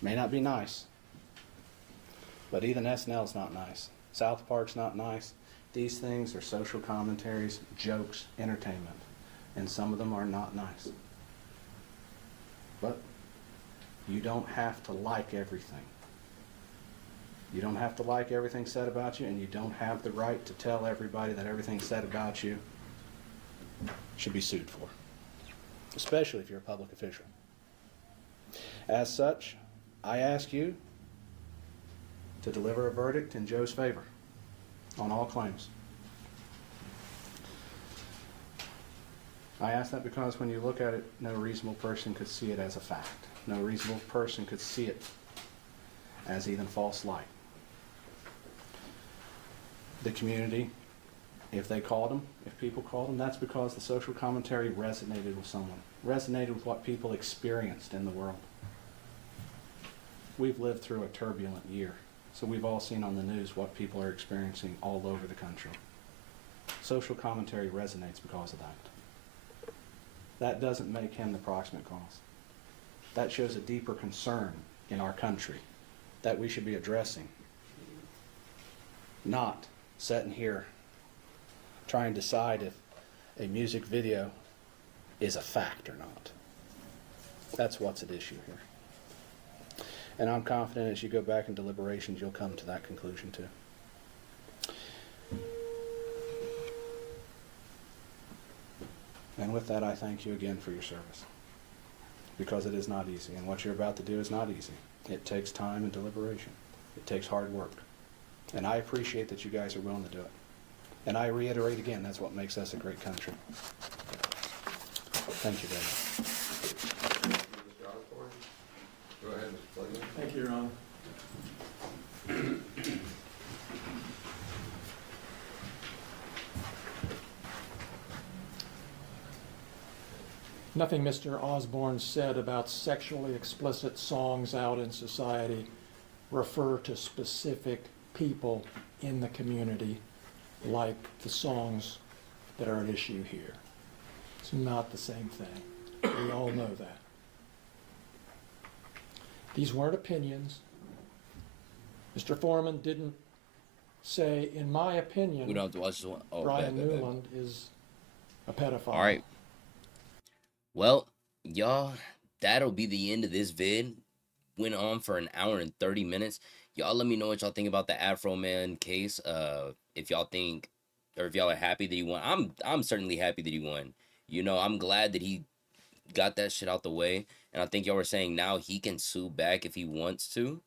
may not be nice, but even SNL's not nice. South Park's not nice. These things are social commentaries, jokes, entertainment, and some of them are not nice. But you don't have to like everything. You don't have to like everything said about you, and you don't have the right to tell everybody that everything said about you should be sued for, especially if you're a public official. As such, I ask you to deliver a verdict in Joe's favor on all claims. I ask that because when you look at it, no reasonable person could see it as a fact. No reasonable person could see it as even false light. The community, if people called them, that's because the social commentary resonated with someone, resonated with what people experienced in the world. We've lived through a turbulent year, so we've all seen on the news what people are experiencing all over the country. Social commentary resonates because of that. That doesn't make him the proximate cause. That shows a deeper concern in our country that we should be addressing, not sitting here trying to decide if a music video is a fact or not. That's what's at issue here. And I'm confident as you go back in deliberations, you'll come to that conclusion too. And with that, I thank you again for your service, because it is not easy, and what you're about to do is not easy. It takes time and deliberation. It takes hard work. And I appreciate that you guys are willing to do it. And I reiterate again, that's what makes us a great country. Thank you very much. Mr. Osborne? Go ahead, Mr. Flanagan. Thank you, Your Honor. Nothing Mr. Osborne said about sexually explicit songs out in society refer to specific people in the community like the songs that are at issue here. It's not the same thing. We all know that. These weren't opinions. Mr. Foreman didn't say, in my opinion, We don't have to watch this one. Oh, Brian bad. Newland is a pedophile. All right. Well, y'all, that'll be the end of this vid. Went on for an hour and 30 minutes. Y'all let me know what y'all think about the Afroman case. If y'all think, or if y'all are happy that he won. I'm certainly happy that he won. You know, I'm glad that he got that shit out the way. And I think y'all were saying now he can sue back if he wants to.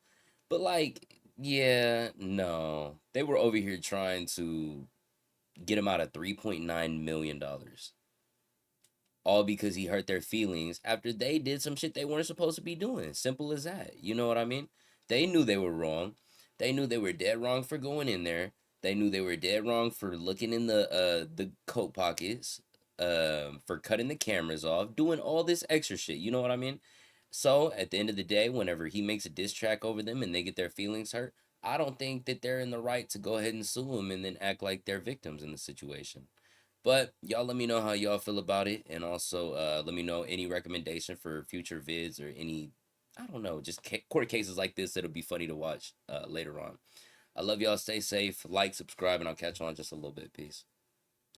But like, yeah, no. They were over here trying to get him out of $3.9 million. All because he hurt their feelings after they did some shit they weren't supposed to be doing. Simple as that. You know what I mean? They knew they were wrong. They knew they were dead wrong for going in there. They knew they were dead wrong for looking in the coat pockets, for cutting the cameras off, doing all this extra shit. You know what I mean? So at the end of the day, whenever he makes a diss track over them and they get their feelings hurt, I don't think that they're in the right to go ahead and sue them and then act like they're victims in the situation. But y'all let me know how y'all feel about it, and also let me know any recommendation for future vids or any, I don't know, just court cases like this that'll be funny to watch later on. I love y'all. Stay safe, like, subscribe, and I'll catch you on just a little bit. Peace.